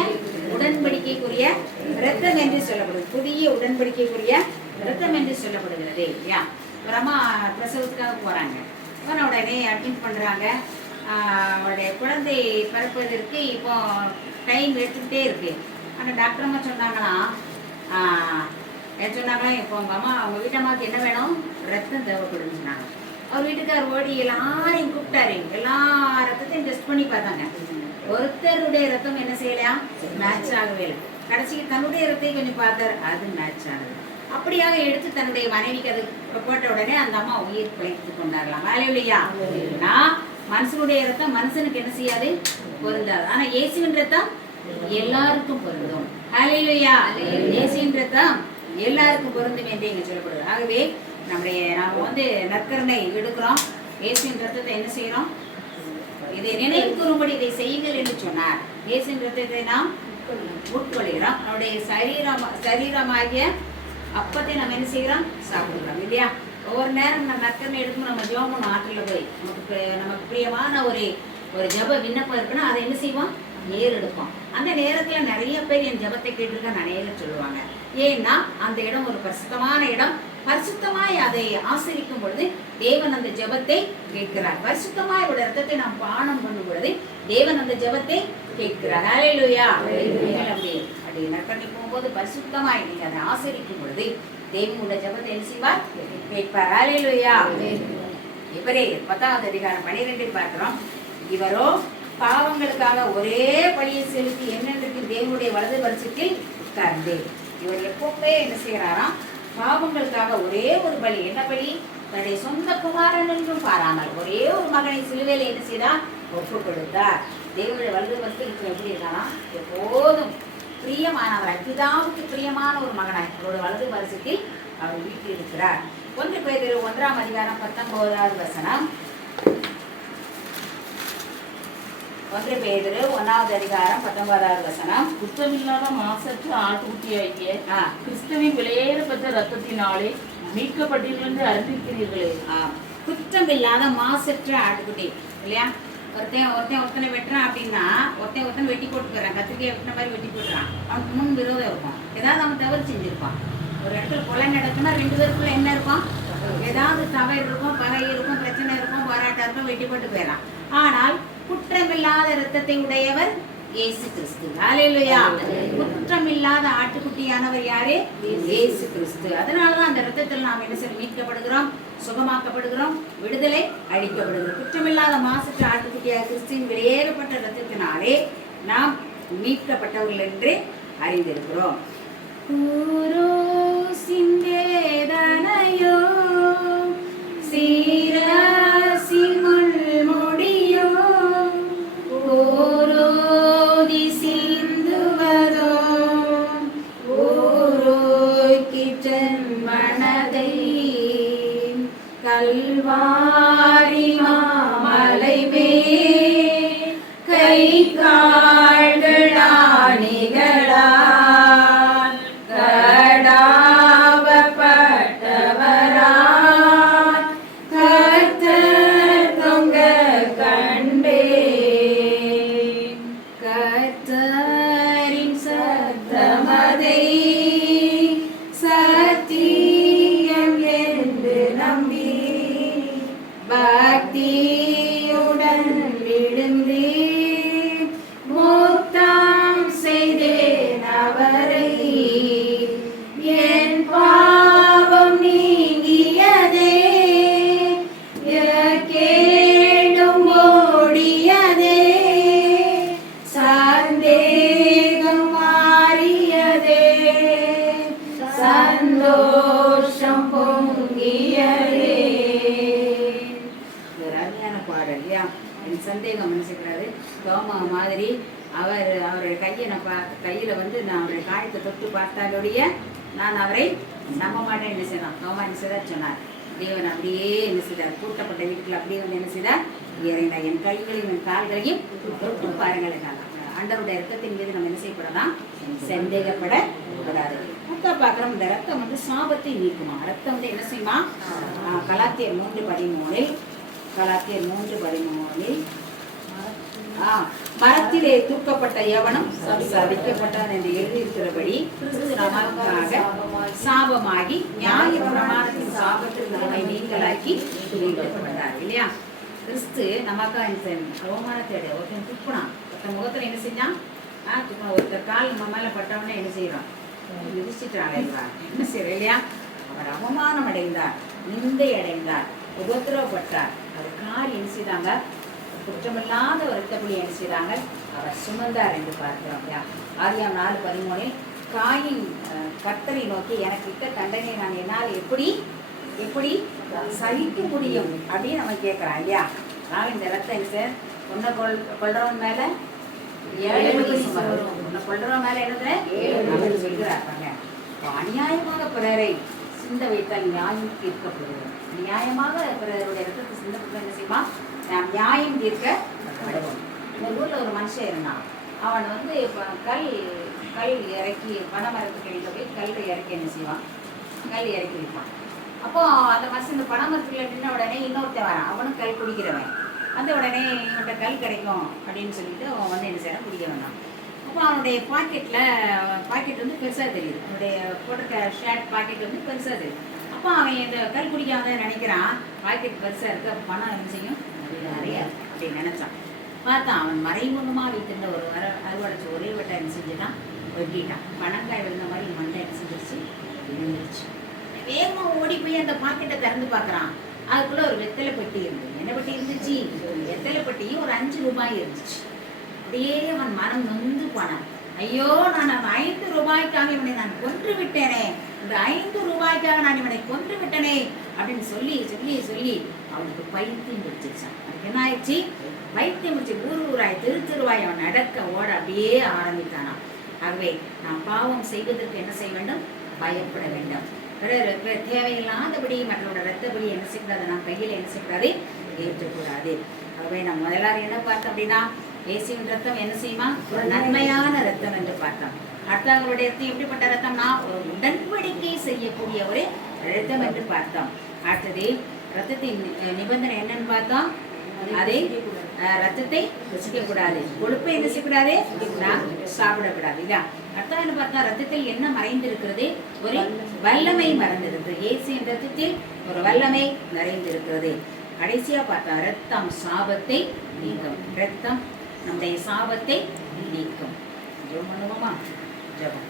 உடன்படிக்கைக்குரிய ரத்தம் என்று சொல்லப்படுது. புதிய உடன்படிக்கைக்குரிய ரத்தம் என்று சொல்லப்படுகிறது. ஒரு அம்மா பிரசவத்துக்காக போறாங்க. உடனே அட்மிட் பண்றாங்க. அவருடைய குழந்தை பிறப்பதற்கு இப்போ டைம் எடுத்துக்கிட்டே இருக்கு. ஆனால் டாக்டர் அம்மா சொன்னாங்களா இப்போ உங்கள் அம்மா அவங்க வீட்டம்மாவுக்கு என்ன வேணும்? ரத்தம் தேவைப்படுன்னு சொன்னாங்க. அவர் வீட்டுக்கார் ஓடி எல்லாரையும் கூப்பிட்டாரு. எல்லா ரத்தத்தையும் டெஸ்ட் பண்ணி பார்த்தாங்க. ஒருத்தருடைய ரத்தம் என்ன செய்யலையா? மேட்ச் ஆகவே இல்லை. கடைசிக்கு தன்னுடைய ரத்தத்தை கொஞ்சம் பார்த்தாரு, அது மேட்ச் ஆகுது. அப்படியாக எடுத்து தன்னுடைய மனைவிக்கு அது போட்ட உடனே அந்த அம்மா உயிர் பிழைத்து கொண்டாடலாம். ஹல்லேலூயா. மனுஷனுடைய ரத்தம் மனுஷனுக்கு என்ன செய்யாது? பொருந்தாது. ஆனா இயேசுவின் ரத்தம் எல்லாருக்கும் பொருந்தும். ஹல்லேலூயா. இயேசுவின் ரத்தம் எல்லாருக்கும் பொருந்தும் என்று இங்க சொல்லப்படுது. ஆகவே நாம நற்கருணை எடுக்கிறோம். இயேசுவின் ரத்தத்தை என்ன செய்யறோம்? இதை நினைவு கூறும்படி இதை செய்யுங்கள் என்று சொன்னார். இயேசுவின் ரத்தத்தை நாம் உட்கொள்கிறோம். நம்முடைய சரீரமாகிய அப்பத்தை நம்ம என்ன செய்யறோம்? சாப்பிடுறோம் இல்லையா? ஒவ்வொரு நேரம் நம்ம நற்கருணை எடுக்கும். நம்ம ஜெபம் ஆற்றில் போய் நமக்கு பிரியமான ஒரு ஜெப விண்ணப்பம் இருக்குன்னா அதை என்ன செய்வோம்? ஏறெடுப்போம். அந்த நேரத்துல நிறைய பேர் என் ஜெபத்தை கேட்டிருக்க நிறைய சொல்லுவாங்க. ஏன்னா அந்த இடம் ஒரு பரிசுத்தமான இடம். பரிசுத்தமாய் அதை ஆசரிக்கும் பொழுது தேவன் அந்த ஜெபத்தை கேட்கிறார். பரிசுத்தமாய் ஒரு ரத்தத்தை நாம் பானம் பண்ணும் பொழுது தேவன் அந்த ஜெபத்தை கேட்கிறார். ஹல்லேலூயா. அப்படி நற்கருணை போகும்போது பரிசுத்தமாய் நீங்க அதை ஆசரிக்கும் பொழுது தேவனுடைய ஜெபத்தை என்ன செய்வார்? கேட்பார். ஹல்லேலூயா. எபிரேயர் 10ஆம் அதிகாரம் 12 பார்க்கிறோம். இவரோ பாவங்களுக்காக ஒரே பலியை செலுத்தி என்னென்றைக்கு தேவனுடைய வலது பரிசத்தில் உட்கார்ந்து. இவர் எப்பவுமே என்ன செய்யறாராம்? பாவங்களுக்காக ஒரே ஒரு பலி. என்ன பலி? தன்னுடைய சொந்த குமாரன் என்றும் பாராமல் ஒரே ஒரு மகனை சிலுவையில் என்ன செய்தார்? ஒப்பு கொடுத்தார். தேவனுடைய வலது பரிசத்தில் எப்படி இருக்கானா? எப்போதும் பிரியமானவர், பிதாவுக்கு பிரியமான ஒரு மகனாய் அவருடைய வலது பரிசத்தில் அவர் வீட்டில் இருக்கிறார். 1 பேதுரு 1ஆம் அதிகாரம் 19வது வசனம். 1 பேதுரு 1வது அதிகாரம் 19வது வசனம். குற்றமில்லாத மாசற்ற ஆட்டுக்குட்டியாகிய கிறிஸ்துவின் விலையேறப்பட்ட ரத்தத்தினாலே மீட்கப்பட்டீர்கள் என்று அறிந்திருக்கிறீர்களே. குற்றமில்லாத மாசற்ற ஆட்டுக்குட்டி இல்லையா? ஒருத்தனை வெட்டுறான் அப்படின்னா ஒருத்தன் வெட்டி போட்டுக்கிறான். கத்திரிக்காய் வெட்டின மாதிரி வெட்டி போட்டுறான். அவனுக்கு முன் விரோதம் இருக்கும். ஏதாவது அவன் தவறு செஞ்சிருப்பான். ஒரு இடத்துல கொலை நடக்குன்னா 2 பேருக்குள்ள என்ன இருக்கும்? ஏதாவது தவறு இருக்கும், பகை இருக்கும், பிரச்சனை இருக்கும், போராட்டம் இருக்கும், வெட்டி போட்டு போயிடலாம். ஆனால் குற்றமில்லாத இரத்தத்தை உடையவர் இயேசு கிறிஸ்து. ஹல்லேலூயா. குற்றமில்லாத ஆட்டுக்குட்டியானவர் யாரு? இயேசு கிறிஸ்து. அதனாலதான் அந்த இரத்தத்தில் நாம் என்ன செய்ய மீட்கப்படுகிறோம், சுகமாக்கப்படுகிறோம், விடுதலை அளிக்கப்படுகிறோம். குற்றமில்லாத மாசற்ற ஆட்டுக்குட்டியாக கிறிஸ்துவின் வெளியேறப்பட்ட இரத்தத்தினாலே நாம் மீட்கப்பட்டவர்கள் என்று அறிந்திருக்கிறோம். சிந்தேதனையோ சீராசி முள்முடியோ ஓரோதி சிந்துவதோ ஓரோய் கிச்சன் மனதை கல்வாரி மாமலை மே கை கால்களாணிகளா பக்தியுடன் விழுந்து முத்தம் செய்தேன் அவரை, என் பாவம் நீங்கியதே, கேடும் ஓடியதே, சந்தேகம் மாறியதே, சந்தோஷம் பொங்கியதே. பாடல் இல்லையா? என் சந்தேகம் நினைச்சுக்கிறாரு. தோமா மாதிரி அவருடைய கையில வந்து நான் அவருடைய காயத்தை தொட்டு பார்த்தாலுடைய நான் அவரை நம்ப மாட்டேன் என்ன செய்தான். தோமா என்ன செய்தார் சொன்னார். தேவன் அப்படியே என்ன செய்தார்? கூட்டப்பட்ட வீட்டுக்குள்ள அப்படியே வந்து என்ன செய்தார்? இறைந்தார். என் கைகளையும் என் கால்களையும் தொட்டு பாருங்கள். ஆண்டவருடைய ரத்தத்தின் மீது நம்ம என்ன செய்யப்படலாம்? சந்தேகப்படக்கூடாது. ரத்தம் பார்க்கிறோம். இந்த ரத்தம் வந்து சாபத்தை நீக்குமா? ரத்தம் வந்து என்ன செய்யுமா? கலாத்தியர் 3:13 மரத்திலே தூக்கப்பட்ட எவனும் சபிக்கப்பட்டான் என்று எழுதியிருக்கிறபடி கிறிஸ்து நமக்காக சாபமாகி நியாய பிரமாணத்தின் சாபத்தில் நம்மை நீங்களாக்கி மீட்கப்பட்டார் இல்லையா? கிறிஸ்து நமக்காக அவமானத்தோட ஒருத்தன் துப்புனான். ஒருத்தன் முகத்துல என்ன செஞ்சான்? ஒருத்தர் கால் நம்ம மேல பட்டவனே என்ன செய்யறான்? விதிச்சிட்டான். என்ன செய்யற இல்லையா? அவர் அவமானம் அடைந்தார், நிந்தை அடைந்தார், உபத்திரவப்பட்டார். அவர் கார் என்ன செய்தாங்க? குற்றமில்லாத ஒரு இரத்தப்பலி என்ன செய்தாங்க? அவர் சுமந்தார் என்று பார்க்கிறோம். ஆதியாம் 4:13 காயின் கர்த்தரை நோக்கி எனக்கு இட்ட தண்டனை நான் என்னால் எப்படி சகிக்க முடியும் அப்படின்னு நம்ம கேட்கிறோம் இல்லையா? நான் இந்த ரத்தம் சார் உன்னை கொள்றவன் மேல 7 பலி சுமரும், உன்னை கொள்றவன் மேல என்னது அப்படின்னு சொல்கிறாங்க. அநியாயமாக பிறரை சிந்த வைத்தால் நியாயம் தீர்க்கப்படுவோம். நியாயமாக பிறருடைய ரத்தத்தை சிந்தப்பட்டு என்ன செய்வான்? நாம் நியாயம் தீர்க்கப்படுவோம். இந்த ஊர்ல ஒரு மனுஷன் இருந்தான். அவன் வந்து கல் இறக்கி பனைமரத்துக்கு அடியில் போய் கல் இறக்கி என்ன செய்வான்? கல் இறக்கி வைப்பான். அப்போ அந்த மனுஷன் இந்த பனைமரத்துக்குள்ள நின்ன உடனே இன்னொருத்தன் வரான். அவனும் கல் குடிக்கிறவன். அந்த உடனே இவன்கிட்ட கல் கிடைக்கும் அப்படின்னு சொல்லிட்டு அவன் வந்து என்ன செய்யறான்? குடிக்க வேண்டாம். அப்போ அவனுடைய பாக்கெட் வந்து பெருசாக தெரியுது. அவனுடைய போட்டிருக்க ஷர்ட் பாக்கெட் வந்து பெருசாக தெரியுது. அப்போ அவன் இந்த கல் குடிக்காத நினைக்கிறான். பாக்கெட் பெருசாக இருக்கு, அப்போ பணம் என்ன செய்யும்? நிறையா அப்படின்னு நினைச்சான். பார்த்தான் அவன் மறைமுகமாக வைத்திருந்த ஒரு அறுவடைச்சு ஒரே வட்டை என்ன செஞ்சுட்டான்? வெட்டிட்டான். பணங்காய் விழுந்த மாதிரி மண்டை என்ன செஞ்சிருச்சு? விழுந்துருச்சு. வேகமாக ஓடி போய் அந்த பாக்கெட்டை திறந்து பார்க்குறான். அதுக்குள்ள ஒரு வெத்தலை பெட்டி இருந்தது. என்ன பெட்டி இருந்துச்சு? வெத்தலை பெட்டியும் ஒரு 5 ரூபாய் இருந்துச்சு. அப்படியே அவன் மனம் நொந்து போனான். ஐயோ, நான் அந்த 5 ரூபாய்க்காக இவனை நான் கொன்று விட்டேனே, இந்த 5 ரூபாய்க்காக நான் இவனை கொன்று விட்டனே அப்படின்னு சொல்லி சொல்லி சொல்லி அவனுக்கு பைத்தியம் பிடிச்சிருச்சான். அதுக்கு என்ன ஆயிடுச்சு? பைத்தியம் பிடிச்சி ஊராய் திருவாய் அவன் நடக்க ஓட அப்படியே ஆரம்பித்தானான். ஆகவே நாம் பாவம் செய்வதற்கு என்ன செய்ய வேண்டும்? பயப்பட வேண்டும். தேவையில்லாதபடி மற்றவரோட ரத்தபடி என்ன செய்யக்கூடாது? நாம் கையில் என்ன செய்யக்கூடாது? ஏற்றக்கூடாது. ஆகவே நம்ம எல்லாரும் என்ன பார்த்தோம் அப்படின்னா, இயேசுவின் ரத்தம் என்ன செய்யுமா? ஒரு நன்மையான ரத்தம் என்று பார்த்தோம். அடுத்தவங்களுடைய ரத்தம் எப்படிப்பட்ட ரத்தம்னா, ஒரு உடன்படிக்கை செய்யக்கூடிய ஒரு ரத்தம் என்று பார்த்தோம். அடுத்தது ரத்தத்தின் நிபந்தனை என்னன்னு பார்த்தோம். அதை ரத்தத்தை ருசிக்க கூடாது, கொழுப்பை என்ன செய்யக்கூடாது? சாப்பிடக்கூடாது இல்லையா? அடுத்த என்ன பார்த்தா, ரத்தத்தில் என்ன மறைந்திருக்கிறது? ஒரு வல்லமை மறைந்திருக்கிறது. இயேசுவின் ரத்தத்தில் ஒரு வல்லமை நிறைந்திருக்கிறது. கடைசியா பார்த்தா, ரத்தம் சாபத்தை நீக்கும். ரத்தம் நம்முடைய சாபத்தை நீக்கும். ஜெபம் பண்ணுவோமா? ஜெபம்.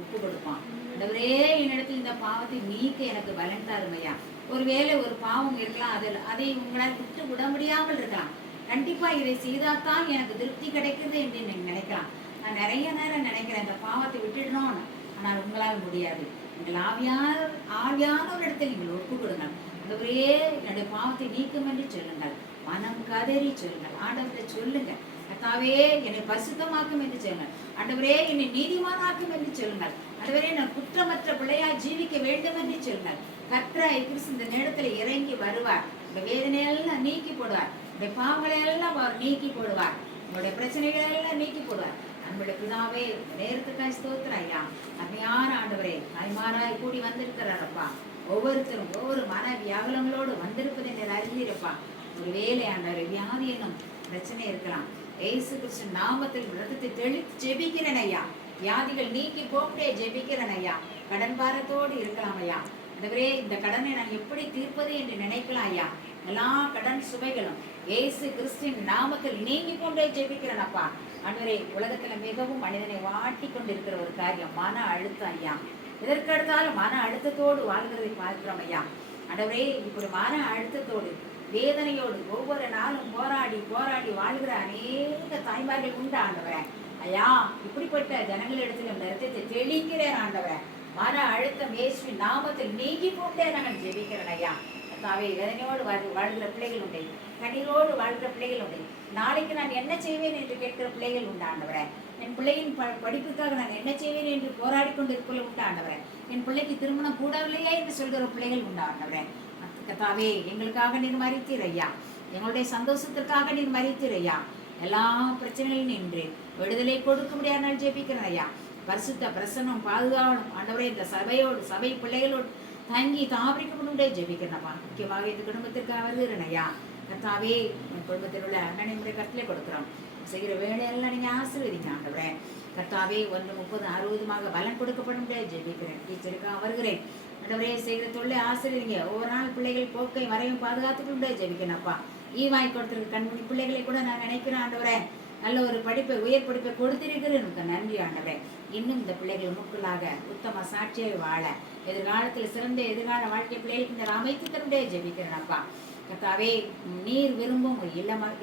ஒப்பு கொடுப்பான். ஆண்டவரே, என்னிடத்தில் இந்த பாவத்தை நீக்க எனக்கு பலன் தாருமையா. ஒருவேளை ஒரு பாவம் இருக்கலாம், அதை உங்களால் விட்டு விட முடியாமல் இருக்கலாம். கண்டிப்பா இதை செய்தால்தான் எனக்கு திருப்தி கிடைக்குது என்று நீங்க நினைக்கலாம். நான் நிறைய நேரம் நினைக்கிறேன் இந்த பாவத்தை விட்டுடணும், ஆனால் உங்களால் முடியாது. நீங்கள் ஆவியானவரிடத்தில் நீங்கள் ஒப்பு கொடுங்கள். ஆண்டவரே, என்னுடைய பாவத்தை நீக்கும் என்று சொல்லுங்கள். மனம் கதறி சொல்லுங்கள். ஆண்டவரை சொல்லுங்க, கர்த்தாவே என்னை பரிசுத்தமாக்கும் என்று சொல்லுங்கள். ஆண்டவரே, என்னை நீதிமானாக்கும் என்று சொல்லுங்கள். ஆண்டவரே, நான் குற்றமற்ற பிள்ளையாய் ஜீவிக்க வேண்டும் என்று சொல்லுங்கள். கர்த்தராகிய கிறிஸ்து இந்த நேரத்துல இறங்கி வருவார். இந்த வேதனையெல்லாம் நீக்கி போடுவார். இந்த பாவங்களை எல்லாம் அவர் நீக்கி போடுவார். உங்களுடைய பிரச்சனைகள் எல்லாம் நீக்கி போடுவார். நம்முடைய பிதாவே, நேரத்துக்காய் ஸ்தோத்திரம் ஐயா. அருமையான ஆண்டவரே, தாய்மாராய் கூடி வந்திருக்கிறாரப்பா. ஒவ்வொருத்தரும் ஒவ்வொரு மன வியாகுலங்களோடு வந்திருப்பதை நீர் அறிந்திருப்பா. ஒரு வேலை ஆண்டவரை வியாதி என்னும் பிரச்சனை இருக்கலாம். இயேசு கிறிஸ்து நாமத்தில் ரத்தத்தை தெளித்து ஜெபிக்கிறேன் ஐயா. வியாதிகள் நீக்கி போட்டே ஜெபிக்கிறேன் ஐயா. கடன் பாரத்தோடு இருக்கலாம் ஐயா. ஆண்டவரே, இந்த கடனை நான் எப்படி தீர்ப்பது என்று நினைக்கலாம் ஐயா. எல்லா கடன் சுமைகளும் இயேசு கிறிஸ்துவின் நாமத்தில் நீங்கி கொண்டே ஜெபிக்கிறேன் அப்பா. ஆண்டவரே, உலகத்துல மிகவும் மனிதனை வாட்டி கொண்டிருக்கிற ஒரு காரியம் மன அழுத்தம் ஐயா. எதற்கெடுத்தாலும் மன அழுத்தத்தோடு வாழ்கிறதை பார்க்கிறோம் ஐயா. ஆண்டவரே, இப்படி மன அழுத்தத்தோடு வேதனையோடு ஒவ்வொரு நாளும் போராடி போராடி வாழ்கிற அநேக தாய்மார்கள் உண்டு ஆண்டவரே. ஐயா, இப்படிப்பட்ட ஜனங்களிடத்தில் இந்த ரத்தத்தை தெளிக்கிறேன் ஆண்டவரே. மன அழுத்தம் இயேசுவின் நாமத்தில் நீங்கி கொண்டே நாங்கள் ஜெபிக்கிறேன் ஐயா. தாவே, வேதனையோடு வாழ்கிற பிள்ளைகள் உண்டு, கண்ணீரோடு வாழ்கிற பிள்ளைகள் உண்டு. நாளைக்கு நான் என்ன செய்வேன் என்று கேட்கிற பிள்ளைகள் உண்டு ஆண்டவரே. என் பிள்ளையின் படிப்புக்காக நான் என்ன செய்வேன் என்று போராடி கொண்டு இருப்பது உண்டு ஆண்டவரே. என் பிள்ளைக்கு திருமணம் கூடவில்லையா என்று சொல்கிற பிள்ளைகள் உண்டு ஆண்டவரே. கர்த்தாவே, எங்களுக்காக நீர் மரித்தீர் ஐயா. எங்களுடைய சந்தோஷத்திற்காக நீர் மரித்தீர் ஐயா. எல்லா பிரச்சனைகளும் நின்று விடுதலை கொடுக்க முடியாத ஜெபிக்கிறேன் ஐயா. பரிசுத்த பிரசன்னம் பாதுகாவணும் ஆண்டவரே. இந்த சபை பிள்ளைகளோடு தங்கி தாபரிக்கப்படும் ஜெபிக்கிறேன்ப்பா. முக்கியமாக இந்த குடும்பத்திற்காக வருகிறேன் ஐயா. கர்த்தாவே, என் குடும்பத்தில் உள்ள அண்ணனை முறை கட்டளை கொடுக்குறோம். செய்கிற வேலையெல்லாம் நீங்க ஆசீர்வதிங்க ஆண்டவரே. கர்த்தாவே, 1, 30, 60 பலன் கொடுக்கப்படும் ஜெபிக்கிறேன். டீச்சருக்காக வருகிறேன் ஆண்டவரே. செய்கிற தொழிலை ஆசீர்வதிங்க. ஒவ்வொரு நாள் பிள்ளைகள் போக்கை வரையும் பாதுகாத்துக்கொண்டு ஜெபிக்கிறேன்ப்பா. ஈவாய் கொடுத்திருக்க கண்மணி பிள்ளைகளை கூட நான் நினைக்கிறேன் ஆண்டவரே. நல்ல ஒரு படிப்பை, உயர் படிப்பை கொடுத்திருக்கிறேன். நன்றி ஆண்டவரே. இன்னும் இந்த பிள்ளைகள் உமக்குள்ளாக உத்தம சாட்சியை வாழ, எதிர்காலத்தில் சிறந்த எதிர்கால வாழ்க்கை பிள்ளைகளுக்கு இந்த அமைத்து தருண்டே ஜெபிக்கிறேன் அப்பா. கர்த்தாவே, நீர் விரும்பும் ஒரு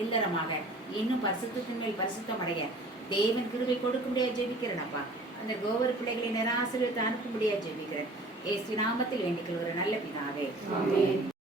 இல்லறமாக இன்னும் பரிசுத்தத்தின் மேல் பரிசுத்தம் அடைய தேவன் கிருபை கொடுக்க முடியாது ஜெபிக்கிறேன் அப்பா. அந்த கோவர் பிள்ளைகளை நிராசரித்து அனுப்ப முடியாது ஜெபிக்கிறேன். இயேசு நாமத்தில் வேண்டிக்கொள்கிற நல்ல பிதாவே. ஆமென்.